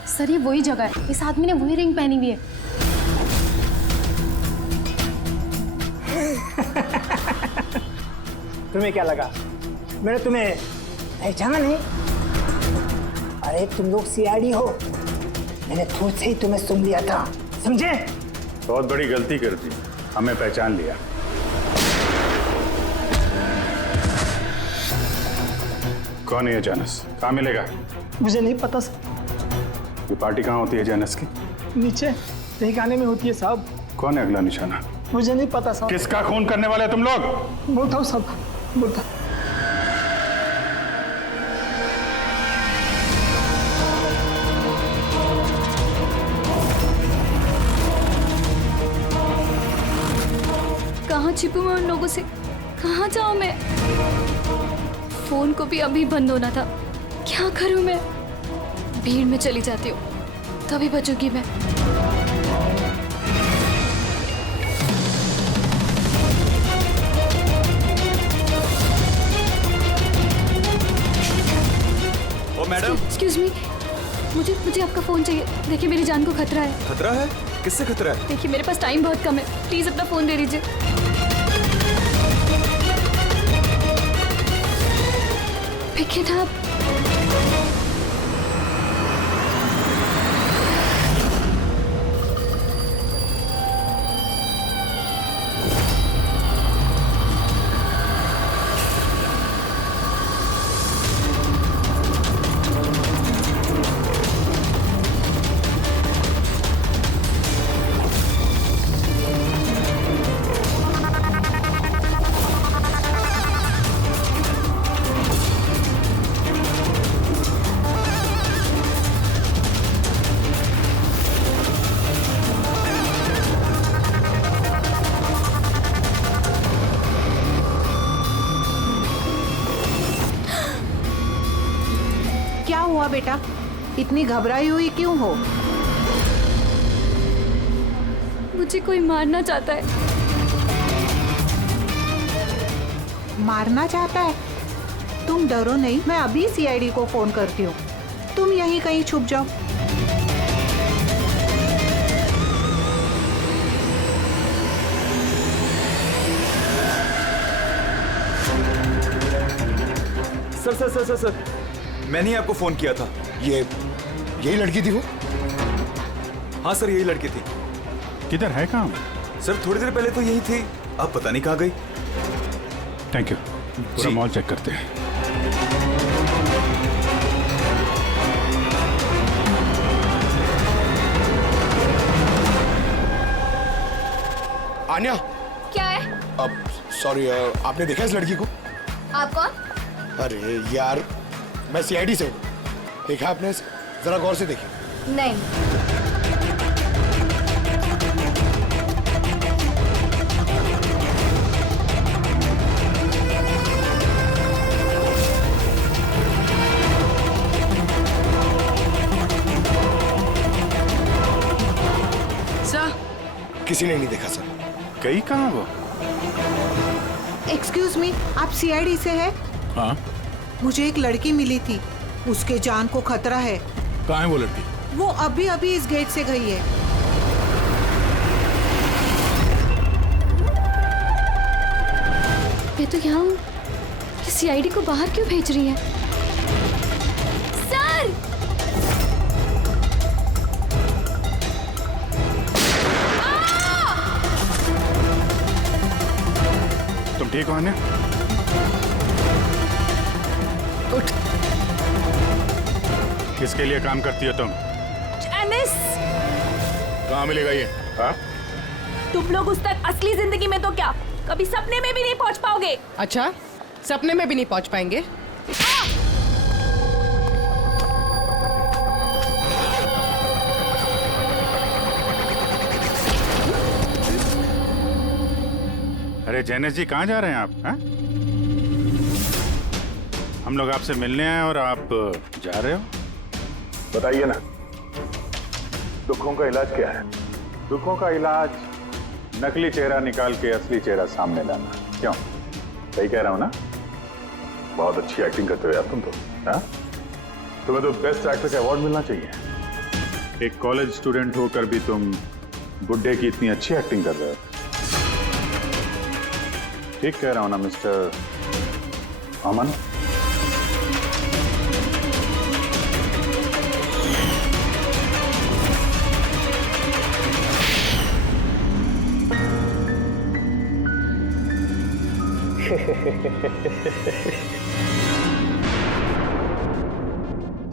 सर ये वही जगह है, इस आदमी ने वही रिंग पहनी हुई है। तुम्हें क्या लगा मैंने तुम्हें पहचाना नहीं? अरे तुम लोग सीआईडी हो, मैंने खुद से ही तुम्हें सुन लिया था, समझे? बहुत बड़ी गलती कर दी, हमें पहचान लिया। कौन है ये जानस? कहाँ मिलेगा? मुझे नहीं पता सर। ये पार्टी कहाँ होती है जानस की? नीचे तहखाने में होती है साहब। कौन है अगला निशाना? मुझे नहीं पता साहब। किसका खून करने वाले तुम लोग? बोलता हूँ साहब, बोलता। कहाँ छिपूं मैं उन लोगों से? कहाँ जाऊँ मैं? फोन को भी अभी बंद होना था, क्या करूँ मैं? भीड़ में चली जाती हूँ, तभी बचूंगी मैं। ओ मैडम, एक्सक्यूज मी, मुझे आपका फोन चाहिए। देखिए मेरी जान को खतरा है। खतरा है? किससे खतरा है? देखिए मेरे पास टाइम बहुत कम है, प्लीज अपना फोन दे दीजिए। Pick it up. क्या हुआ बेटा, इतनी घबराई हुई क्यों हो? मुझे कोई मारना चाहता है। मारना चाहता है? तुम डरो नहीं, मैं अभी सीआईडी को फोन करती हूँ, तुम यहीं कहीं छुप जाओ। Sir sir sir sir sir, मैंने ही आपको फोन किया था। यही लड़की थी वो? हाँ सर, यही लड़की थी। किधर है काम? सर थोड़ी देर पहले तो यही थी, अब पता नहीं कहाँ गई। Thank you. पूरा मॉल चेक करते हैं। आन्या, क्या है? अब सॉरी, आपने देखा इस लड़की को? आप कौन? अरे यार, मैं सीआईडी से हूँ। देखा आपने? जरा गौर से देखिए। नहीं। सर, किसी ने नहीं देखा सर। गई कहाँ वो? एक्सक्यूज मी, आप सीआईडी से है? हाँ। मुझे एक लड़की मिली थी, उसके जान को खतरा है। कहाँ है वो लड़की? वो अभी अभी इस गेट से गई है। मैं तो यहाँ हूँ, सीआईडी को बाहर क्यों भेज रही है? सर! तुम ठीक हो आन्या? उठ। किसके लिए काम करती हो तुम? जैनिस! कहाँ मिलेगा ये? हाँ? तुम लोग उस तक असली जिंदगी में तो क्या, कभी सपने में भी नहीं पहुंच पाओगे। अच्छा, सपने में भी नहीं पहुंच पाएंगे? अरे जैनेश जी, कहाँ जा रहे हैं आप? हाँ? हम लोग आपसे मिलने आए और आप जा रहे हो? बताइए ना, दुखों का इलाज क्या है? दुखों का इलाज नकली चेहरा निकाल के असली चेहरा सामने लाना। क्यों, सही कह रहा हूं ना? बहुत अच्छी एक्टिंग करते हो यार तुम तो। हाँ, तुम्हें तो बेस्ट एक्टर का अवार्ड मिलना चाहिए। एक कॉलेज स्टूडेंट होकर भी तुम बुड्ढे की इतनी अच्छी एक्टिंग कर रहे हो। ठीक कह रहा हूं ना मिस्टर अमन?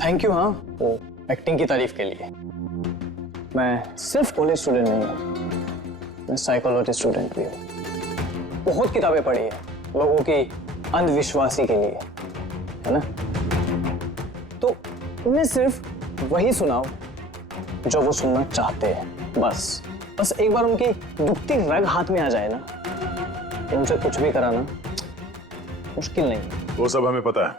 Thank you. हाँ, वो एक्टिंग की तारीफ के लिए। मैं सिर्फ कॉलेज स्टूडेंट नहीं हूँ, मैं साइकोलॉजी स्टूडेंट भी हूँ। बहुत किताबें पढ़ी है लोगों की अंधविश्वासी के लिए, है ना? तो उन्हें सिर्फ वही सुनाओ जो वो सुनना चाहते हैं। बस एक बार उनकी दुखती रग हाथ में आ जाए ना, उनसे कुछ भी कराना मुश्किल नहीं। वो सब हमें पता है,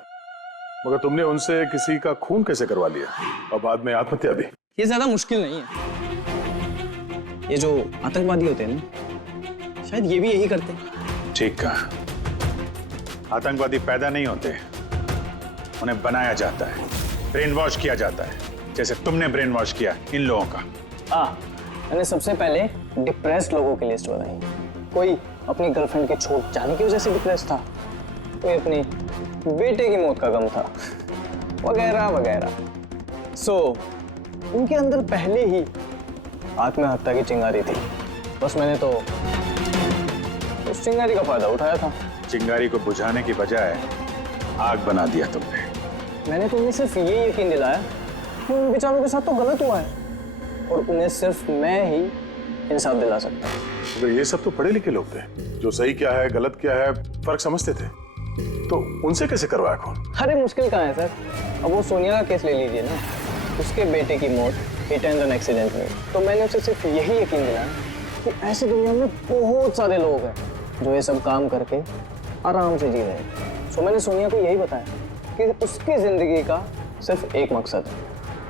मगर तुमने उनसे किसी का खून कैसे करवा लिया और बाद में आत्महत्या भी? ये ज्यादा मुश्किल नहीं है। ये जो आतंकवादी होते हैं ना, शायद ये भी यही करते हैं। ठीक कहा। आतंकवादी पैदा नहीं होते, उन्हें बनाया जाता है, ब्रेन वॉश किया जाता है, जैसे तुमने ब्रेन वॉश किया इन लोगों का। मैंने सबसे पहले डिप्रेस्ड लोगों की लिस्ट बनाई। कोई अपनी गर्लफ्रेंड के छूट जाने की वजह से डिप्रेस था, कोई अपनी बेटे की मौत का गम था, वगैरह वगैरह। सो उनके अंदर पहले ही आत्महत्या की चिंगारी थी। बस मैंने तो उस चिंगारी का फायदा उठाया था। चिंगारी को बुझाने की बजाय आग बना दिया तुमने। मैंने तो उन्हें सिर्फ ये यकीन दिलाया कि उन बेचारों के साथ तो गलत हुआ है और उन्हें सिर्फ मैं ही इंसाफ दिला सकता हूँ। तो ये सब तो पढ़े लिखे लोग थे, जो सही क्या है गलत क्या है फर्क समझते थे, तो उनसे कैसे करवाया खून? अरे मुश्किल कहाँ है सर? अब वो सोनिया का केस ले लीजिए ना, उसके बेटे की मौत हिट एंड रन एक्सीडेंट में। तो मैंने उसे सिर्फ यही यकीन दिलाया कि ऐसी दुनिया में बहुत सारे लोग हैं जो ये सब काम करके आराम से जी रहे हैं। सो मैंने सोनिया को यही बताया कि उसकी जिंदगी का सिर्फ एक मकसद है,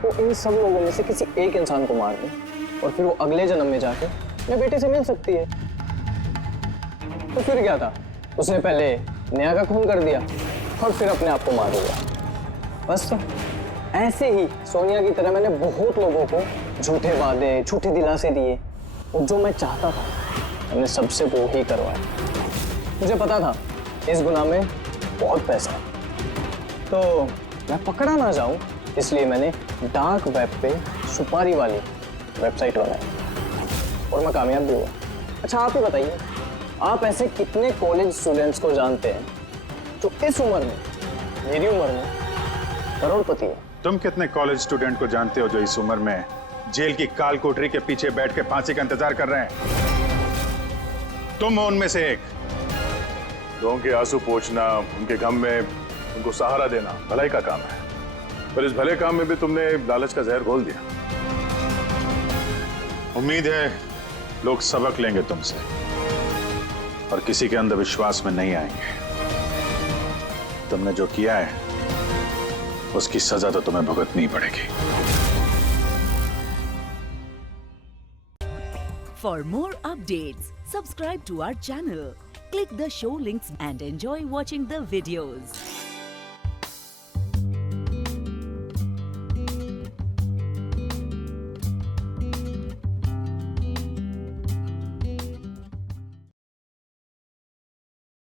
वो इन सब लोगों में से किसी एक इंसान को मार दे और फिर वो अगले जन्म में जाके अपने बेटे से मिल सकती है। तो फिर क्या था, उसने पहले नेहा का खून कर दिया और फिर अपने आप को मार दिया। बस तो ऐसे ही सोनिया की तरह मैंने बहुत लोगों को झूठे वादे, झूठे दिलासे दिए और जो मैं चाहता था मैंने सबसे वो ही करवाया। मुझे पता था इस गुनाह में बहुत पैसा है, तो मैं पकड़ा ना जाऊं इसलिए मैंने डार्क वेब पे सुपारी वाली वेबसाइट बनाई और मैं कामयाब भी हुआ। अच्छा आप ही बताइए, आप ऐसे कितने कॉलेज स्टूडेंट्स को जानते हैं जो इस उम्र में, मेरी उम्र में, करोड़पति है? तुम कितने कॉलेज स्टूडेंट को जानते हो जो इस उम्र में जेल की काल कोठरी के पीछे बैठ के फांसी का इंतजार कर रहे हैं? तुम हो उनमें से एक। लोगों के आंसू पोंछना, उनके गम में उनको सहारा देना भलाई का काम है, पर इस भले काम में भी तुमने लालच का जहर घोल दिया। उम्मीद है लोग सबक लेंगे तुमसे और किसी के अंधविश्वास में नहीं आएंगे। तुमने जो किया है उसकी सजा तो तुम्हें भुगतनी पड़ेगी। For more updates, subscribe to our channel, click the show links and enjoy watching the videos.